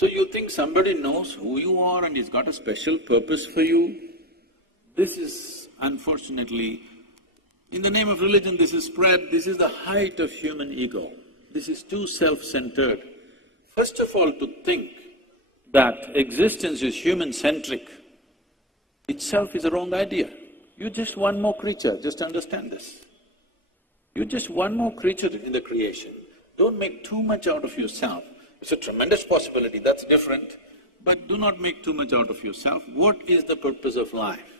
So you think somebody knows who you are and he's got a special purpose for you? This is unfortunately, in the name of religion, this is spread, this is the height of human ego. This is too self-centered. First of all, to think that existence is human-centric itself is a wrong idea. You're just one more creature, just understand this. You're just one more creature in the creation. Don't make too much out of yourself. It's a tremendous possibility, that's different, but do not make too much out of yourself. What is the purpose of life?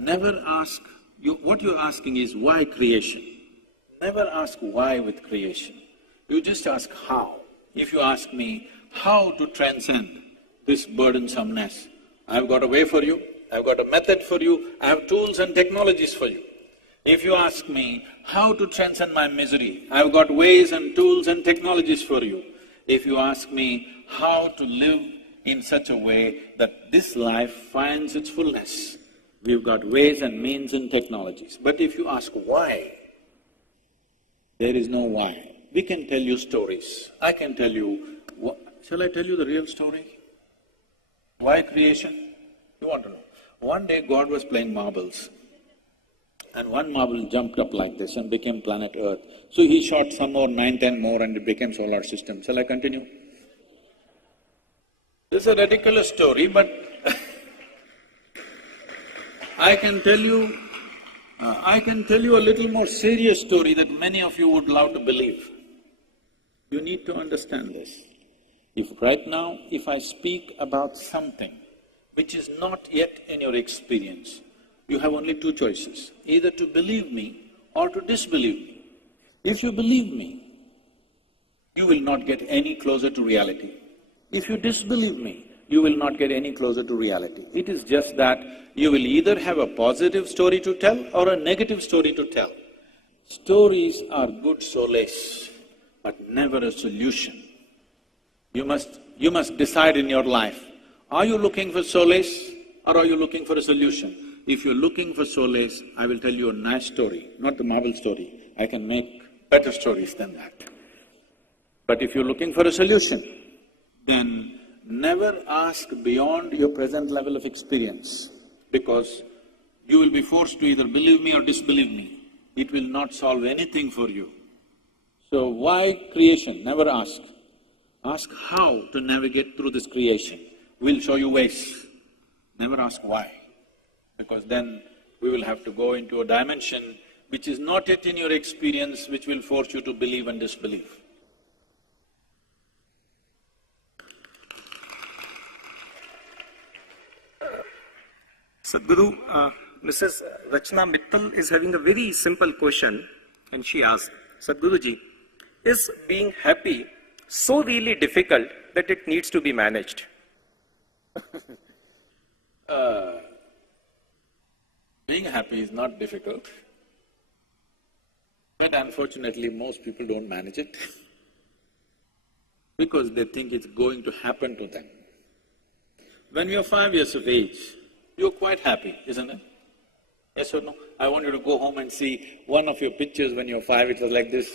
Never ask… what you're asking is why creation? Never ask why with creation. You just ask how. If you ask me how to transcend this burdensomeness, I've got a way for you, I've got a method for you, I have tools and technologies for you. If you ask me how to transcend my misery, I've got ways and tools and technologies for you. If you ask me how to live in such a way that this life finds its fullness, we've got ways and means and technologies. But if you ask why, there is no why. We can tell you stories. I can tell you… shall I tell you the real story? Why creation? You want to know? One day God was playing marbles and one marble jumped up like this and became planet Earth. So he shot some more, 9, 10 more and it became solar system. Shall I continue? This is a ridiculous story, but I can tell you a little more serious story that many of you would love to believe. You need to understand this. If right now, if I speak about something which is not yet in your experience, you have only 2 choices, either to believe me or to disbelieve me. If you believe me, you will not get any closer to reality. If you disbelieve me, you will not get any closer to reality. It is just that you will either have a positive story to tell or a negative story to tell. Stories are good solace, but never a solution. You must decide in your life, are you looking for solace or are you looking for a solution? If you're looking for solace, I will tell you a nice story, not the marble story. I can make better stories than that. But if you're looking for a solution, then never ask beyond your present level of experience, because you will be forced to either believe me or disbelieve me. It will not solve anything for you. So why creation? Never ask. Ask how to navigate through this creation. We'll show you ways. Never ask why, because then we will have to go into a dimension which is not yet in your experience, which will force you to believe and disbelieve. Sadhguru, Mrs. Rachna Mittal is having a very simple question, and she asked, Sadhguruji, is being happy so really difficult that it needs to be managed? Being happy is not difficult, but unfortunately most people don't manage it because they think it's going to happen to them. When you're 5 years of age, you're quite happy, isn't it? Yes or no? I want you to go home and see one of your pictures when you're 5, it was like this.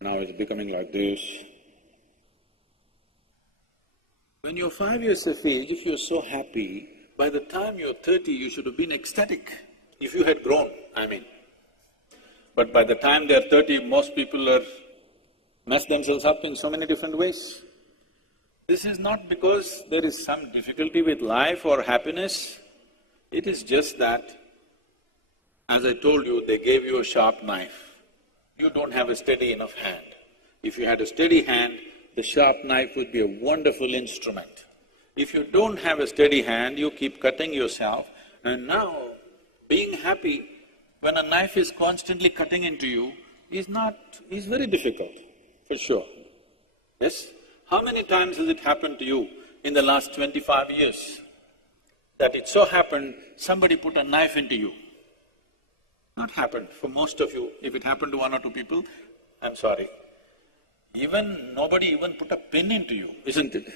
Now it's becoming like this. When you're 5 years of age, if you're so happy, by the time you're 30, you should have been ecstatic, if you had grown, I mean. But by the time they're 30, most people are mess themselves up in so many different ways. This is not because there is some difficulty with life or happiness, it is just that, as I told you, they gave you a sharp knife. You don't have a steady enough hand. If you had a steady hand, the sharp knife would be a wonderful instrument. If you don't have a steady hand, you keep cutting yourself, and now being happy when a knife is constantly cutting into you is very difficult, for sure. Yes? How many times has it happened to you in the last 25 years that it so happened somebody put a knife into you? Not happened for most of you. If it happened to 1 or 2 people, I'm sorry. Nobody even put a pin into you, isn't it?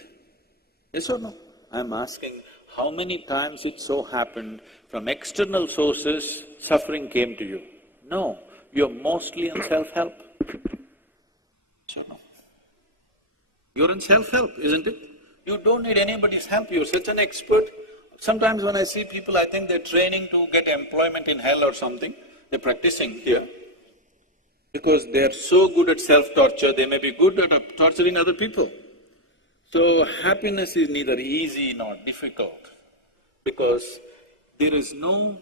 Yes or no? I'm asking, how many times it so happened from external sources, suffering came to you? No, you're mostly in self-help. Yes or no? You're in self-help, isn't it? You don't need anybody's help, you're such an expert. Sometimes when I see people, I think they're training to get employment in hell or something, they're practicing here. Because they're so good at self-torture, they may be good at torturing other people. So happiness is neither easy nor difficult, because there is no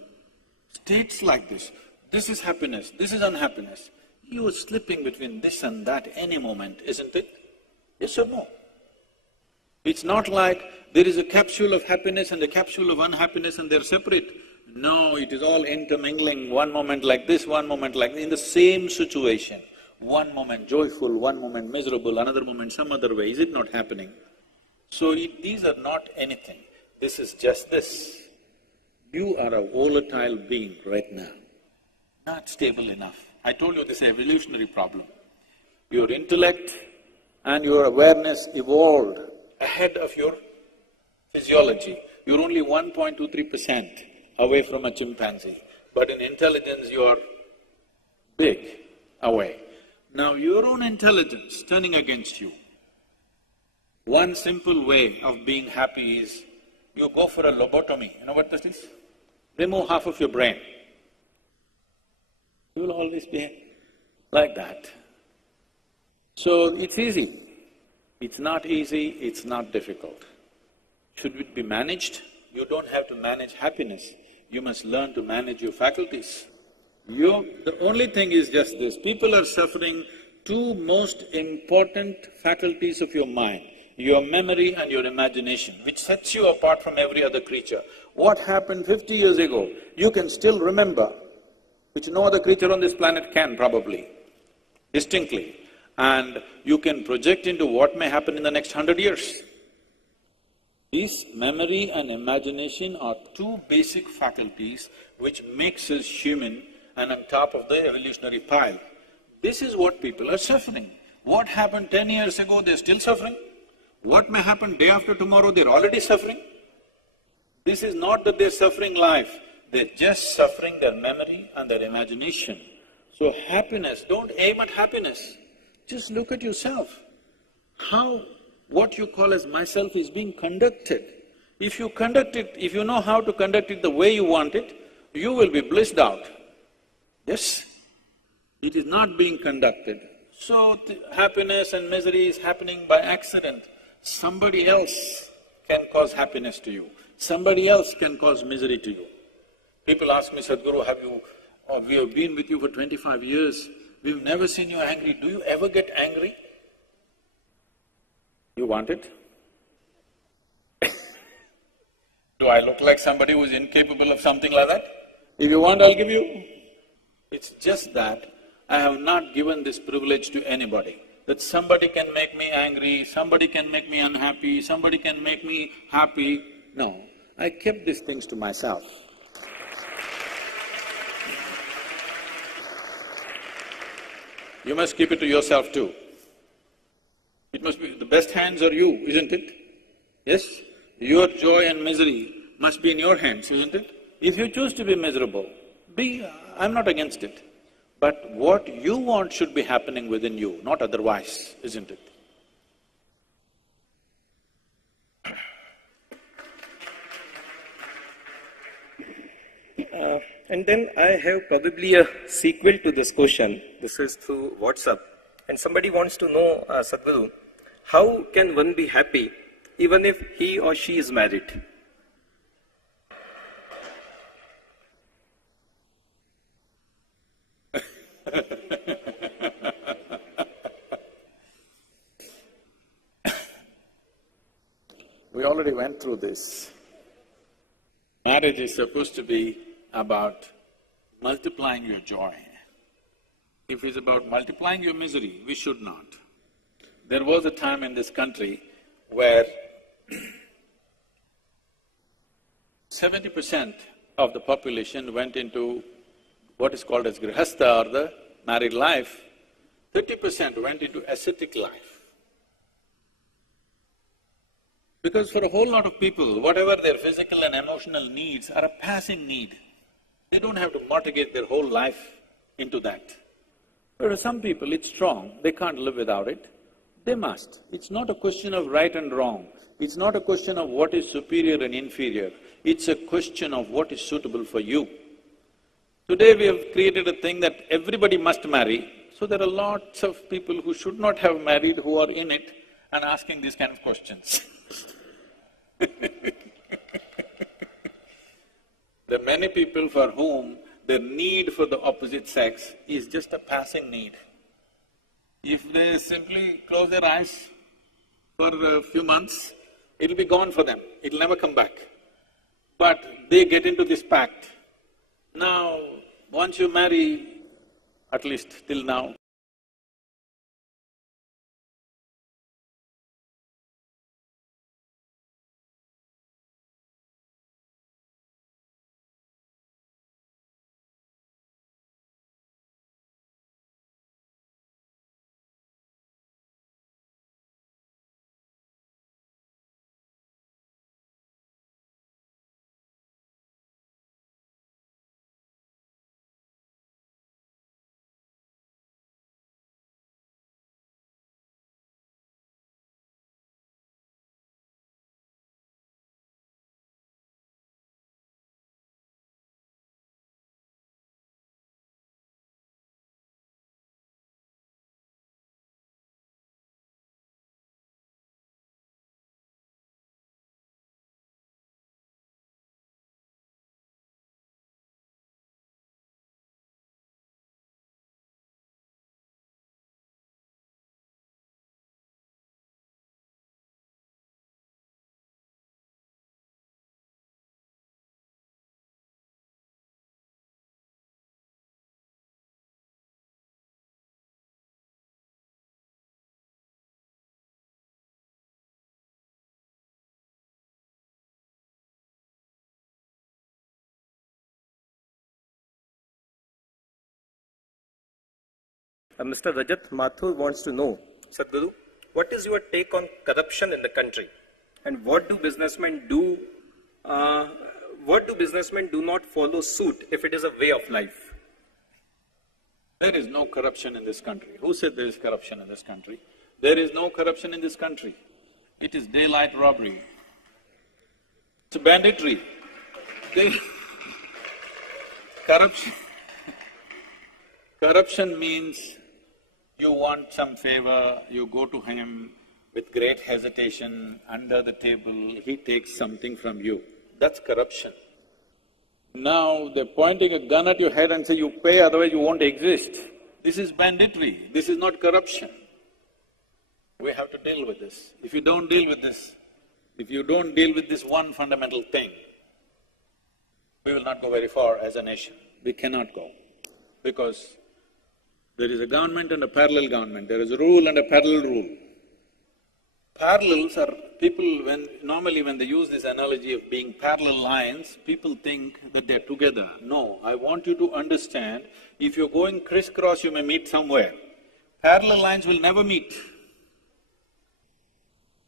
states like this. This is happiness, this is unhappiness. You are slipping between this and that any moment, isn't it? Yes or no? It's not like there is a capsule of happiness and a capsule of unhappiness and they're separate. No, it is all intermingling, one moment like this, one moment like… in the same situation. One moment joyful, one moment miserable, another moment some other way. Is it not happening? So these are not anything. This is just this. You are a volatile being right now, not stable enough. I told you this is an evolutionary problem. Your intellect and your awareness evolved ahead of your physiology. You're only 1.23% away from a chimpanzee, but in intelligence you are big away. Now your own intelligence turning against you, one simple way of being happy is you go for a lobotomy. You know what this is? Remove half of your brain. You will always be like that. So it's easy. It's not easy, it's not difficult. Should it be managed? You don't have to manage happiness, you must learn to manage your faculties. The only thing is just this, people are suffering two most important faculties of your mind, your memory and your imagination, which sets you apart from every other creature. What happened 50 years ago, you can still remember, which no other creature on this planet can probably, distinctly. And you can project into what may happen in the next 100 years. These memory and imagination are two basic faculties which makes us human and on top of the evolutionary pile. This is what people are suffering. What happened 10 years ago, they're still suffering. What may happen day after tomorrow, they're already suffering. This is not that they're suffering life, they're just suffering their memory and their imagination. So happiness, don't aim at happiness. Just look at yourself, how what you call as myself is being conducted. If you conduct it, if you know how to conduct it the way you want it, you will be blissed out. Yes? It is not being conducted. So happiness and misery is happening by accident. Somebody else can cause happiness to you, somebody else can cause misery to you. People ask me, Sadhguru, we have been with you for 25 years, we've never seen you angry. Do you ever get angry? You want it? Do I look like somebody who's incapable of something like that? If you want, I'll give you. It's just that I have not given this privilege to anybody. that somebody can make me angry, somebody can make me unhappy, somebody can make me happy. No, I kept these things to myself. You must keep it to yourself too. It must be… the best hands are you, isn't it? Yes? Your joy and misery must be in your hands, isn't it? If you choose to be miserable, I'm not against it. But what you want should be happening within you, not otherwise, isn't it? And then I have probably a sequel to this question. This is through WhatsApp. And somebody wants to know, Sadhguru, how can one be happy even if he or she is married? We already went through this. Marriage is supposed to be about multiplying your joy. If it's about multiplying your misery, we should not. There was a time in this country where 70% of the population went into what is called as grihastha or the married life, 30% went into ascetic life. Because for a whole lot of people, whatever their physical and emotional needs are a passing need. They don't have to mortgage their whole life into that. But for some people, it's strong, they can't live without it. They must. It's not a question of right and wrong. It's not a question of what is superior and inferior. It's a question of what is suitable for you. Today we have created a thing that everybody must marry, so there are lots of people who should not have married who are in it and asking these kind of questions. There are many people for whom their need for the opposite sex is just a passing need. If they simply close their eyes for a few months, it'll be gone for them, it'll never come back. But they get into this pact. Now, once you marry, at least till now, Mr. Rajat Mathur wants to know, Sadhguru, what is your take on corruption in the country? And what do businessmen do not follow suit if it is a way of life? there is no corruption in this country. Who said there is corruption in this country? There is no corruption in this country. It is daylight robbery. It's banditry. Corruption means you want some favor, you go to him with great hesitation, under the table, he takes something from you. That's corruption. Now they're pointing a gun at your head and say, you pay, otherwise you won't exist. This is banditry, this is not corruption. We have to deal with this. If you don't deal with this one fundamental thing, we will not go very far as a nation. We cannot go. Because There is a government and a parallel government, there is a rule and a parallel rule. Parallels are… normally when they use this analogy of being parallel lines, people think that they're together. No, I want you to understand, if you're going crisscross, you may meet somewhere. Parallel lines will never meet.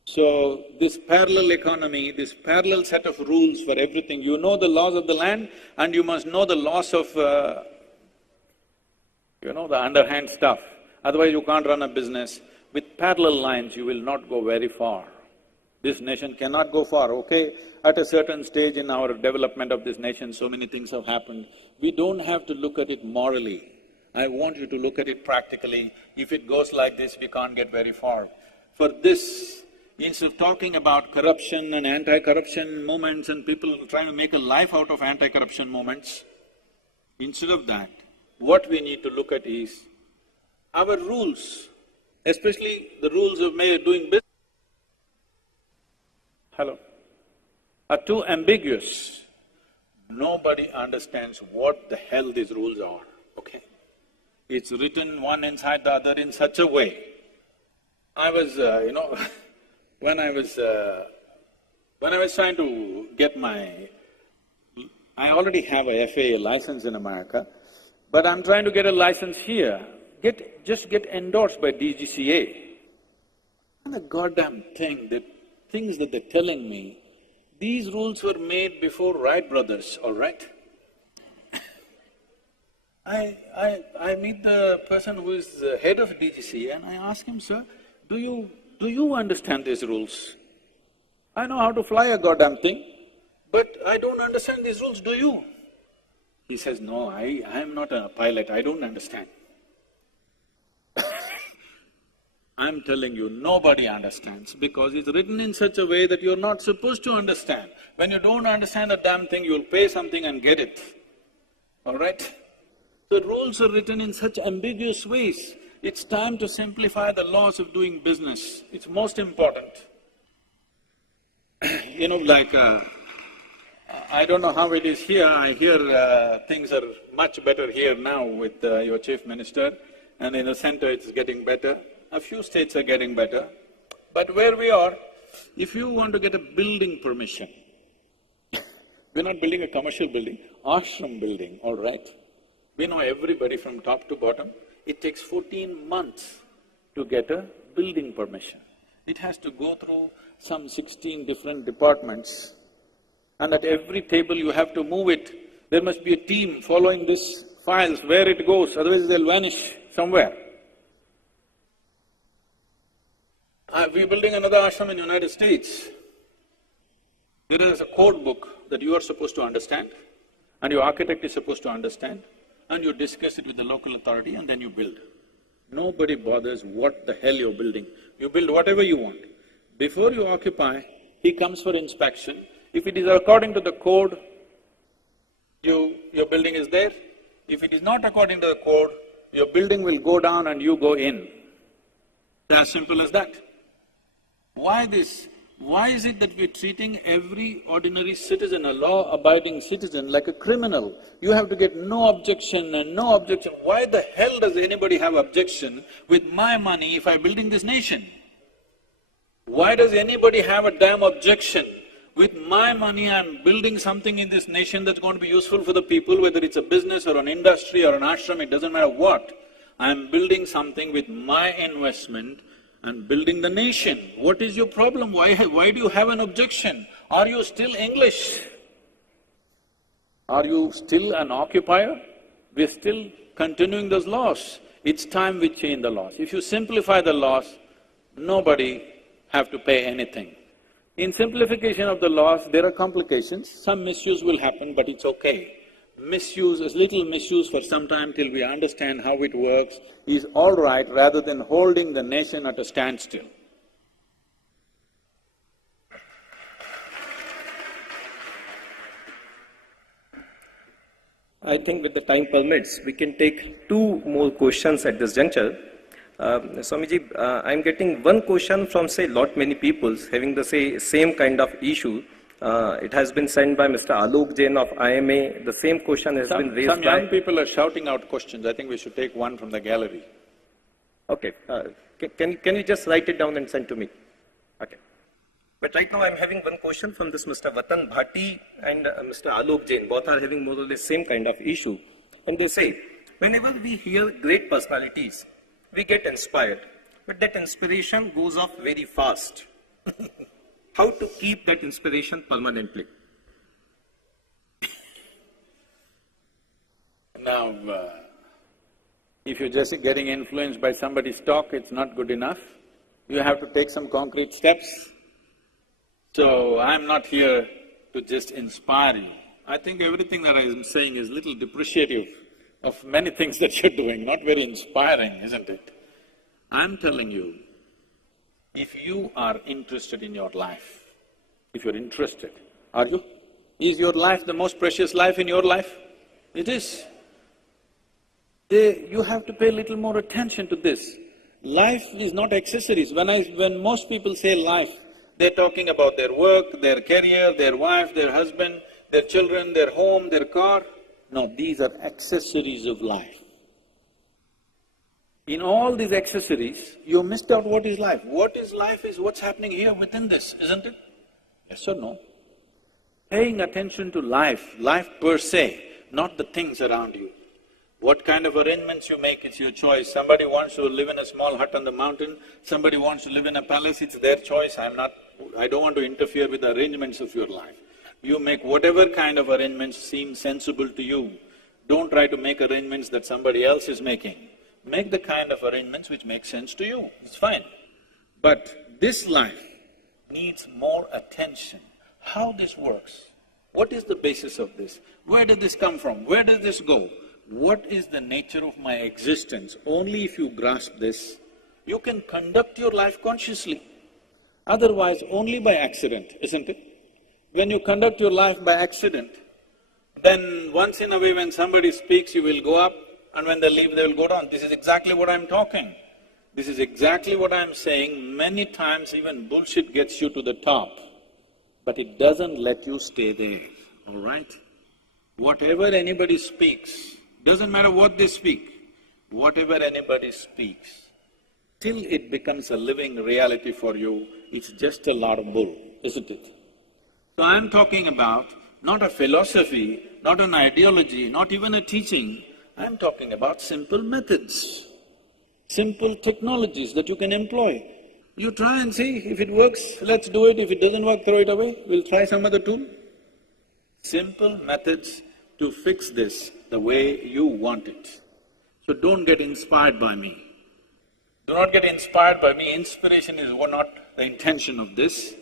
So, this parallel economy, this parallel set of rules for everything, you know the laws of the land and you must know the laws of, the underhand stuff. Otherwise you can't run a business. With parallel lines, you will not go very far. This nation cannot go far, okay? At a certain stage in our development of this nation, so many things have happened. We don't have to look at it morally. I want you to look at it practically. If it goes like this, we can't get very far. For this, instead of talking about corruption and anti-corruption movements and people trying to make a life out of anti-corruption movements, instead of that, what we need to look at is our rules, especially the rules of doing business, are too ambiguous. Nobody understands what the hell these rules are, okay? It's written one inside the other in such a way. I was, when I was trying to get my… I already have a FAA license in America, but I'm trying to get a license here, just get endorsed by DGCA. And the goddamn things that they're telling me, these rules were made before Wright brothers, all right? I meet the person who is the head of DGCA and I ask him, sir, do you understand these rules? I know how to fly a goddamn thing, but I don't understand these rules, do you? He says, no, I am not a pilot, I don't understand. I'm telling you, nobody understands because it's written in such a way that you're not supposed to understand. When you don't understand a damn thing, you'll pay something and get it, all right? The rules are written in such ambiguous ways. It's time to simplify the laws of doing business, it's most important. I don't know how it is here, I hear things are much better here now with your chief minister, and in the center it's getting better. A few states are getting better, but where we are, if you want to get a building permission, we're not building a commercial building, ashram building, all right? We know everybody from top to bottom. It takes 14 months to get a building permission. It has to go through some 16 different departments, and at every table you have to move it. There must be a team following these files, where it goes, otherwise they'll vanish somewhere. We're building another ashram in United States. There is a code book that you are supposed to understand, and your architect is supposed to understand, and you discuss it with the local authority and then you build. Nobody bothers what the hell you're building. You build whatever you want. Before you occupy, he comes for inspection. If it is according to the code, your building is there. If it is not according to the code, your building will go down and you go in. It's as simple as that. Why this? Why is it that we're treating every ordinary citizen, a law-abiding citizen, like a criminal? You have to get no objection and no objection. Why the hell does anybody have objection with my money if I'm building this nation? Why does anybody have a damn objection? With my money, I'm building something in this nation that's going to be useful for the people, whether it's a business or an industry or an ashram, it doesn't matter what. I'm building something with my investment and building the nation. What is your problem? Why do you have an objection? Are you still English? Are you still an occupier? We're still continuing those laws. It's time we change the laws. If you simplify the laws, nobody have to pay anything. In simplification of the laws, there are complications. Some misuse will happen, but it's okay. Misuse, a little misuse for some time till we understand how it works is all right rather than holding the nation at a standstill. I think with the time permits, we can take two more questions at this juncture. Swamiji, I'm getting one question from, say, many people having the same kind of issue. It has been sent by Mr. Alok Jain of IMA. The same question has been raised Some by… young people are shouting out questions. I think we should take one from the gallery. Okay, can you just write it down and send to me? Okay. But right now I'm having one question from this Mr. Vatan Bhati and Mr. Alok Jain. Both are having more or less same kind of issue. And they say, whenever we hear great personalities, we get inspired, but that inspiration goes off very fast. How to keep that inspiration permanently? Now, if you're just getting influenced by somebody's talk, it's not good enough. You have to take some concrete steps. So, I'm not here to just inspire you. I think everything that I'm saying is little depreciative of many things that you're doing, not very inspiring, isn't it? I'm telling you, if you are interested in your life, if you're interested, are you? Is your life the most precious life in your life? It is. You have to pay a little more attention to this. Life is not accessories. When most people say life, they're talking about their work, their career, their wife, their husband, their children, their home, their car. No, these are accessories of life. In all these accessories, you missed out what is life. What is life is what's happening here within this, isn't it? Yes or no? Paying attention to life, life per se, not the things around you. What kind of arrangements you make, it's your choice. Somebody wants to live in a small hut on the mountain, somebody wants to live in a palace, it's their choice. I don't want to interfere with the arrangements of your life. You make whatever kind of arrangements seem sensible to you. Don't try to make arrangements that somebody else is making. Make the kind of arrangements which make sense to you, it's fine. But this life needs more attention. How this works, what is the basis of this? Where did this come from? Where does this go? What is the nature of my existence? Only if you grasp this, you can conduct your life consciously. Otherwise, only by accident, isn't it? When you conduct your life by accident, then once in a way when somebody speaks, you will go up, and when they leave, they will go down. This is exactly what I'm talking. This is exactly what I'm saying. Many times even bullshit gets you to the top, but it doesn't let you stay there, all right? Whatever anybody speaks, doesn't matter what they speak, whatever anybody speaks, till it becomes a living reality for you, it's just a lot of bull, isn't it? So I'm talking about not a philosophy, not an ideology, not even a teaching, I'm talking about simple methods, simple technologies that you can employ. You try and see, if it works, let's do it, if it doesn't work, throw it away, we'll try some other tool. Simple methods to fix this the way you want it. So don't get inspired by me. Do not get inspired by me, inspiration is not the intention of this.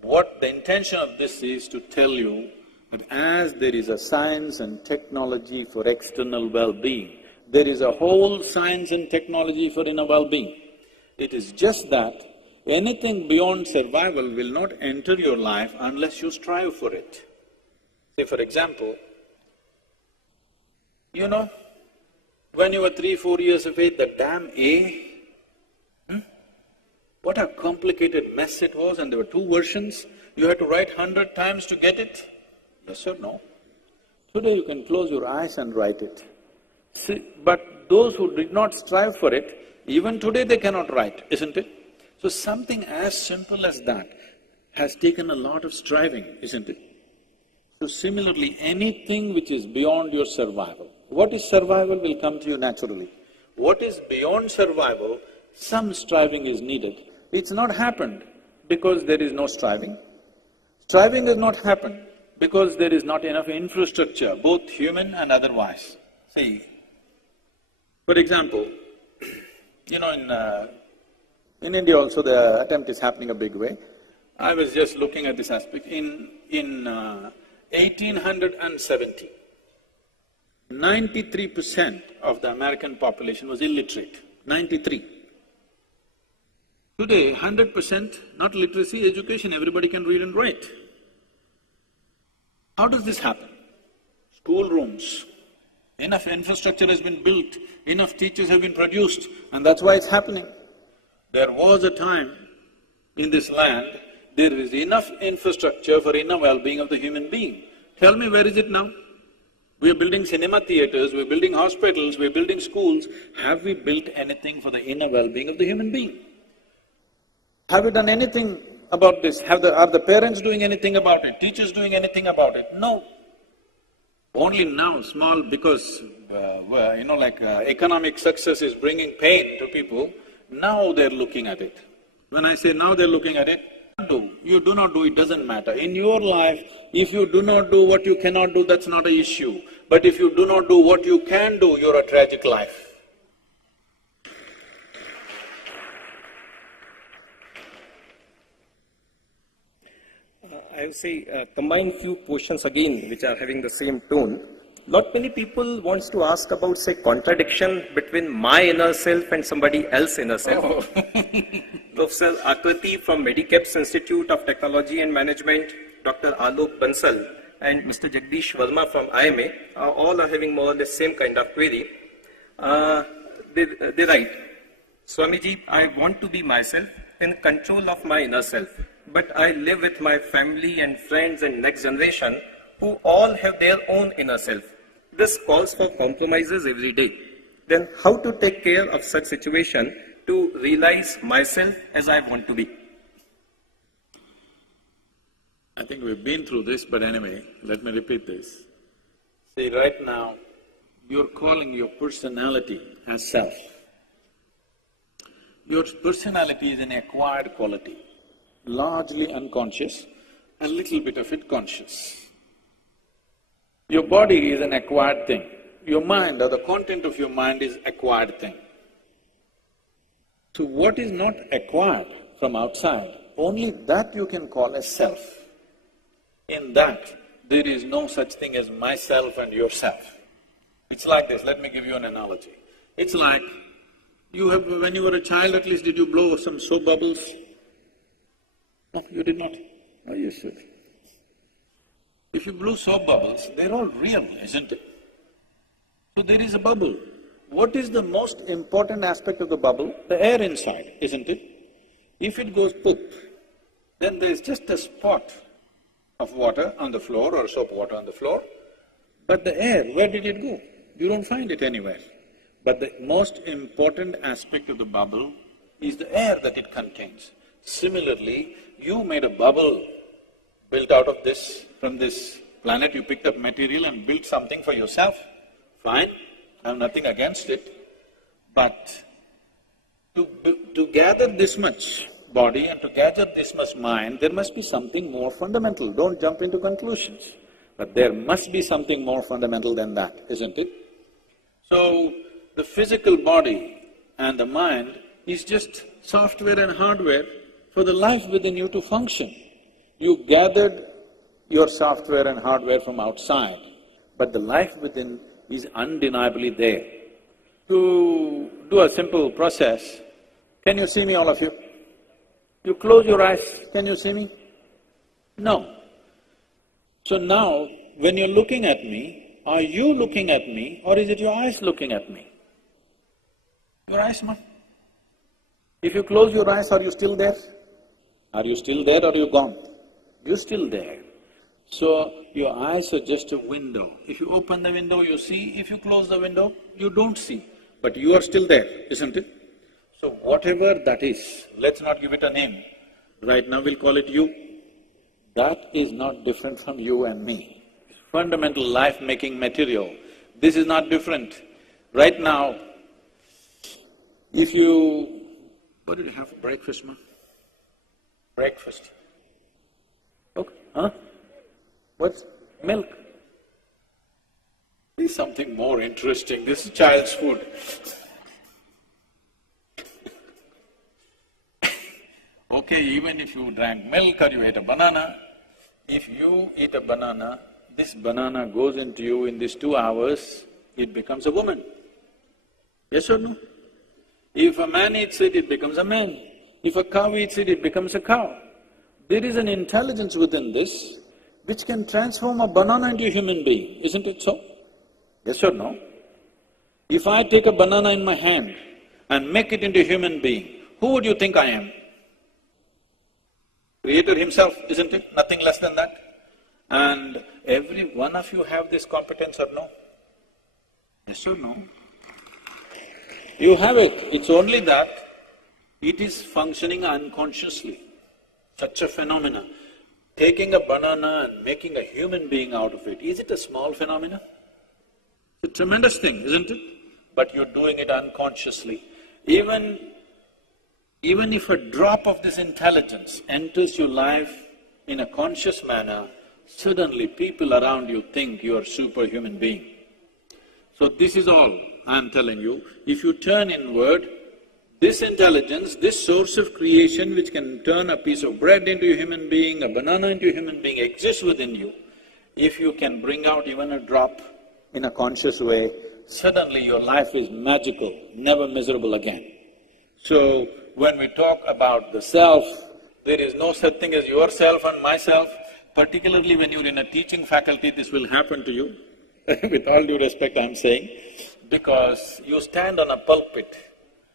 What the intention of this is to tell you that as there is a science and technology for external well-being, there is a whole science and technology for inner well-being. It is just that anything beyond survival will not enter your life unless you strive for it. Say for example, you know, when you were 3-4 years of age, the damn A, what a complicated mess it was, and there were 2 versions, you had to write 100 times to get it. Yes or no? Today you can close your eyes and write it. See, but those who did not strive for it, even today they cannot write, isn't it? So something as simple as that has taken a lot of striving, isn't it? So similarly, anything which is beyond your survival, what is survival will come to you naturally. What is beyond survival, some striving is needed. It's not happened because there is no striving. Striving has not happened because there is not enough infrastructure, both human and otherwise. See, for example, you know, in India also the attempt is happening a big way. I was just looking at this aspect. In 1870, 93% of the American population was illiterate, 93. Today, 100% not literacy, education, everybody can read and write. How does this happen? Schoolrooms, enough infrastructure has been built, enough teachers have been produced, and that's why it's happening. There was a time in this land there is enough infrastructure for inner well-being of the human being. Tell me, where is it now? We're building cinema theaters, we're building hospitals, we're building schools. Have we built anything for the inner well-being of the human being? Have we done anything about this? Are the parents doing anything about it? Teachers doing anything about it? No. Only now, small, because economic success is bringing pain to people, now they're looking at it. When I say now they're looking at it, you do not do, it doesn't matter. In your life, if you do not do what you cannot do, that's not an issue. But if you do not do what you can do, you're a tragic life. I would say, combine few questions again which are having the same tone. Not many people wants to ask about, say, contradiction between my inner self and somebody else's inner self. Professor Akriti from Medicaps Institute of Technology and Management, Dr. Alok Bansal and Mr. Jagdish Verma from IMA, all are having more or less same kind of query. They write, Swamiji, I want to be myself, in control of my inner self, but I live with my family and friends and next generation who all have their own inner self. This calls for compromises every day. Then how to take care of such situation to realize myself as I want to be? I think we've been through this, but anyway, let me repeat this. See, right now, you're calling your personality as self. Your personality is an acquired quality, largely unconscious, a little bit of it conscious. Your body is an acquired thing. Your mind or the content of your mind is acquired thing. So what is not acquired from outside, only that you can call as self. In that, there is no such thing as myself and yourself. It's like this, let me give you an analogy. It's like, when you were a child, at least did you blow some soap bubbles? No, you did not. Oh, you should. If you blew soap bubbles, they're all real, isn't it? So there is a bubble. What is the most important aspect of the bubble? The air inside, isn't it? If it goes poop, then there's just a spot of water on the floor or soap water on the floor. But the air, where did it go? You don't find it anywhere. But the most important aspect of the bubble is the air that it contains. Similarly, you made a bubble built out of this, from this planet, you picked up material and built something for yourself. Fine, I have nothing against it. But to gather this much body and to gather this much mind, there must be something more fundamental. Don't jump into conclusions. But there must be something more fundamental than that, isn't it? So, the physical body and the mind is just software and hardware for the life within you to function. You gathered your software and hardware from outside, but the life within is undeniably there. To do a simple process, can you see me, all of you? You close your eyes, can you see me? No. So now, when you're looking at me, are you looking at me or is it your eyes looking at me? Your eyes, ma. If you close your eyes, are you still there? Are you still there or are you gone? You're still there. So, your eyes are just a window. If you open the window, you see. If you close the window, you don't see. But you are still there, isn't it? So, whatever that is, let's not give it a name. Right now we'll call it you. That is not different from you and me. It's fundamental life-making material. This is not different. Right now, if you… What did you have for breakfast, ma? Breakfast. Okay, huh? What's… milk? This is something more interesting, this is child's food. Okay, even if you drank milk or you ate a banana, if you eat a banana, this banana goes into you in these 2 hours, it becomes a woman. Yes or no? If a man eats it, it becomes a man. If a cow eats it, it becomes a cow. There is an intelligence within this which can transform a banana into a human being, isn't it so? Yes or no? If I take a banana in my hand and make it into a human being, who would you think I am? Creator himself, isn't it? Nothing less than that. And every one of you have this competence or no? Yes or no? You have it, it's only that it is functioning unconsciously. Such a phenomena. Taking a banana and making a human being out of it, is it a small phenomena? It's a tremendous thing, isn't it? But you're doing it unconsciously. Even if a drop of this intelligence enters your life in a conscious manner, suddenly people around you think you're a superhuman being. So this is all I'm telling you. If you turn inward, this intelligence, this source of creation which can turn a piece of bread into a human being, a banana into a human being, exists within you. If you can bring out even a drop in a conscious way, suddenly your life is magical, never miserable again. So, when we talk about the self, there is no such thing as yourself and myself. Particularly when you're in a teaching faculty, this will happen to you. With all due respect, I'm saying, because you stand on a pulpit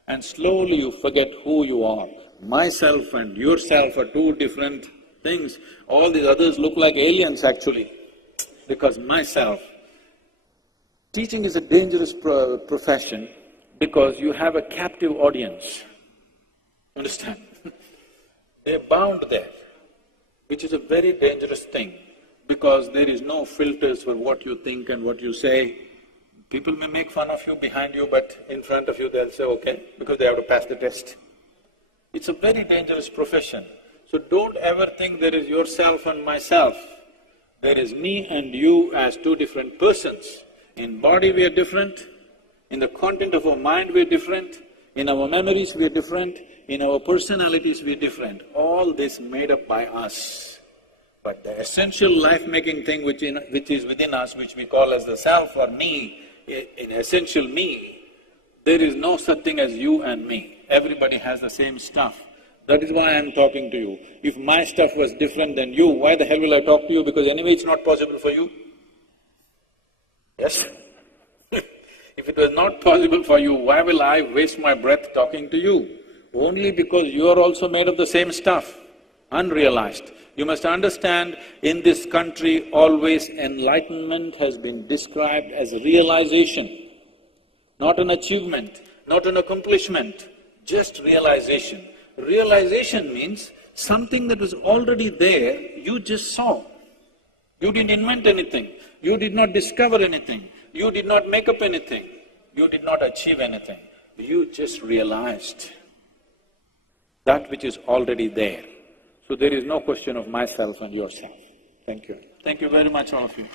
and slowly you forget who you are. Myself and yourself are two different things. All these others look like aliens actually, because myself. Teaching is a dangerous profession because you have a captive audience. Understand? They're bound there, which is a very dangerous thing because there is no filters for what you think and what you say. People may make fun of you behind you, but in front of you they'll say okay, because they have to pass the test. It's a very dangerous profession. So don't ever think there is yourself and myself. There is me and you as two different persons. In body we are different, in the content of our mind we are different, in our memories we are different, in our personalities we are different. All this made up by us. But the essential life-making thing which is within us, which we call as the self or me, in essential me, there is no such thing as you and me. Everybody has the same stuff. That is why I'm talking to you. If my stuff was different than you, why the hell will I talk to you? Because anyway it's not possible for you. Yes? If it was not possible for you, why will I waste my breath talking to you? Only because you are also made of the same stuff, unrealized. You must understand, in this country always enlightenment has been described as realization, not an achievement, not an accomplishment, just realization. Realization means something that was already there, you just saw. You didn't invent anything, you did not discover anything, you did not make up anything, you did not achieve anything. You just realized that which is already there. So there is no question of myself and yourself. Thank you. Thank you very much, all of you.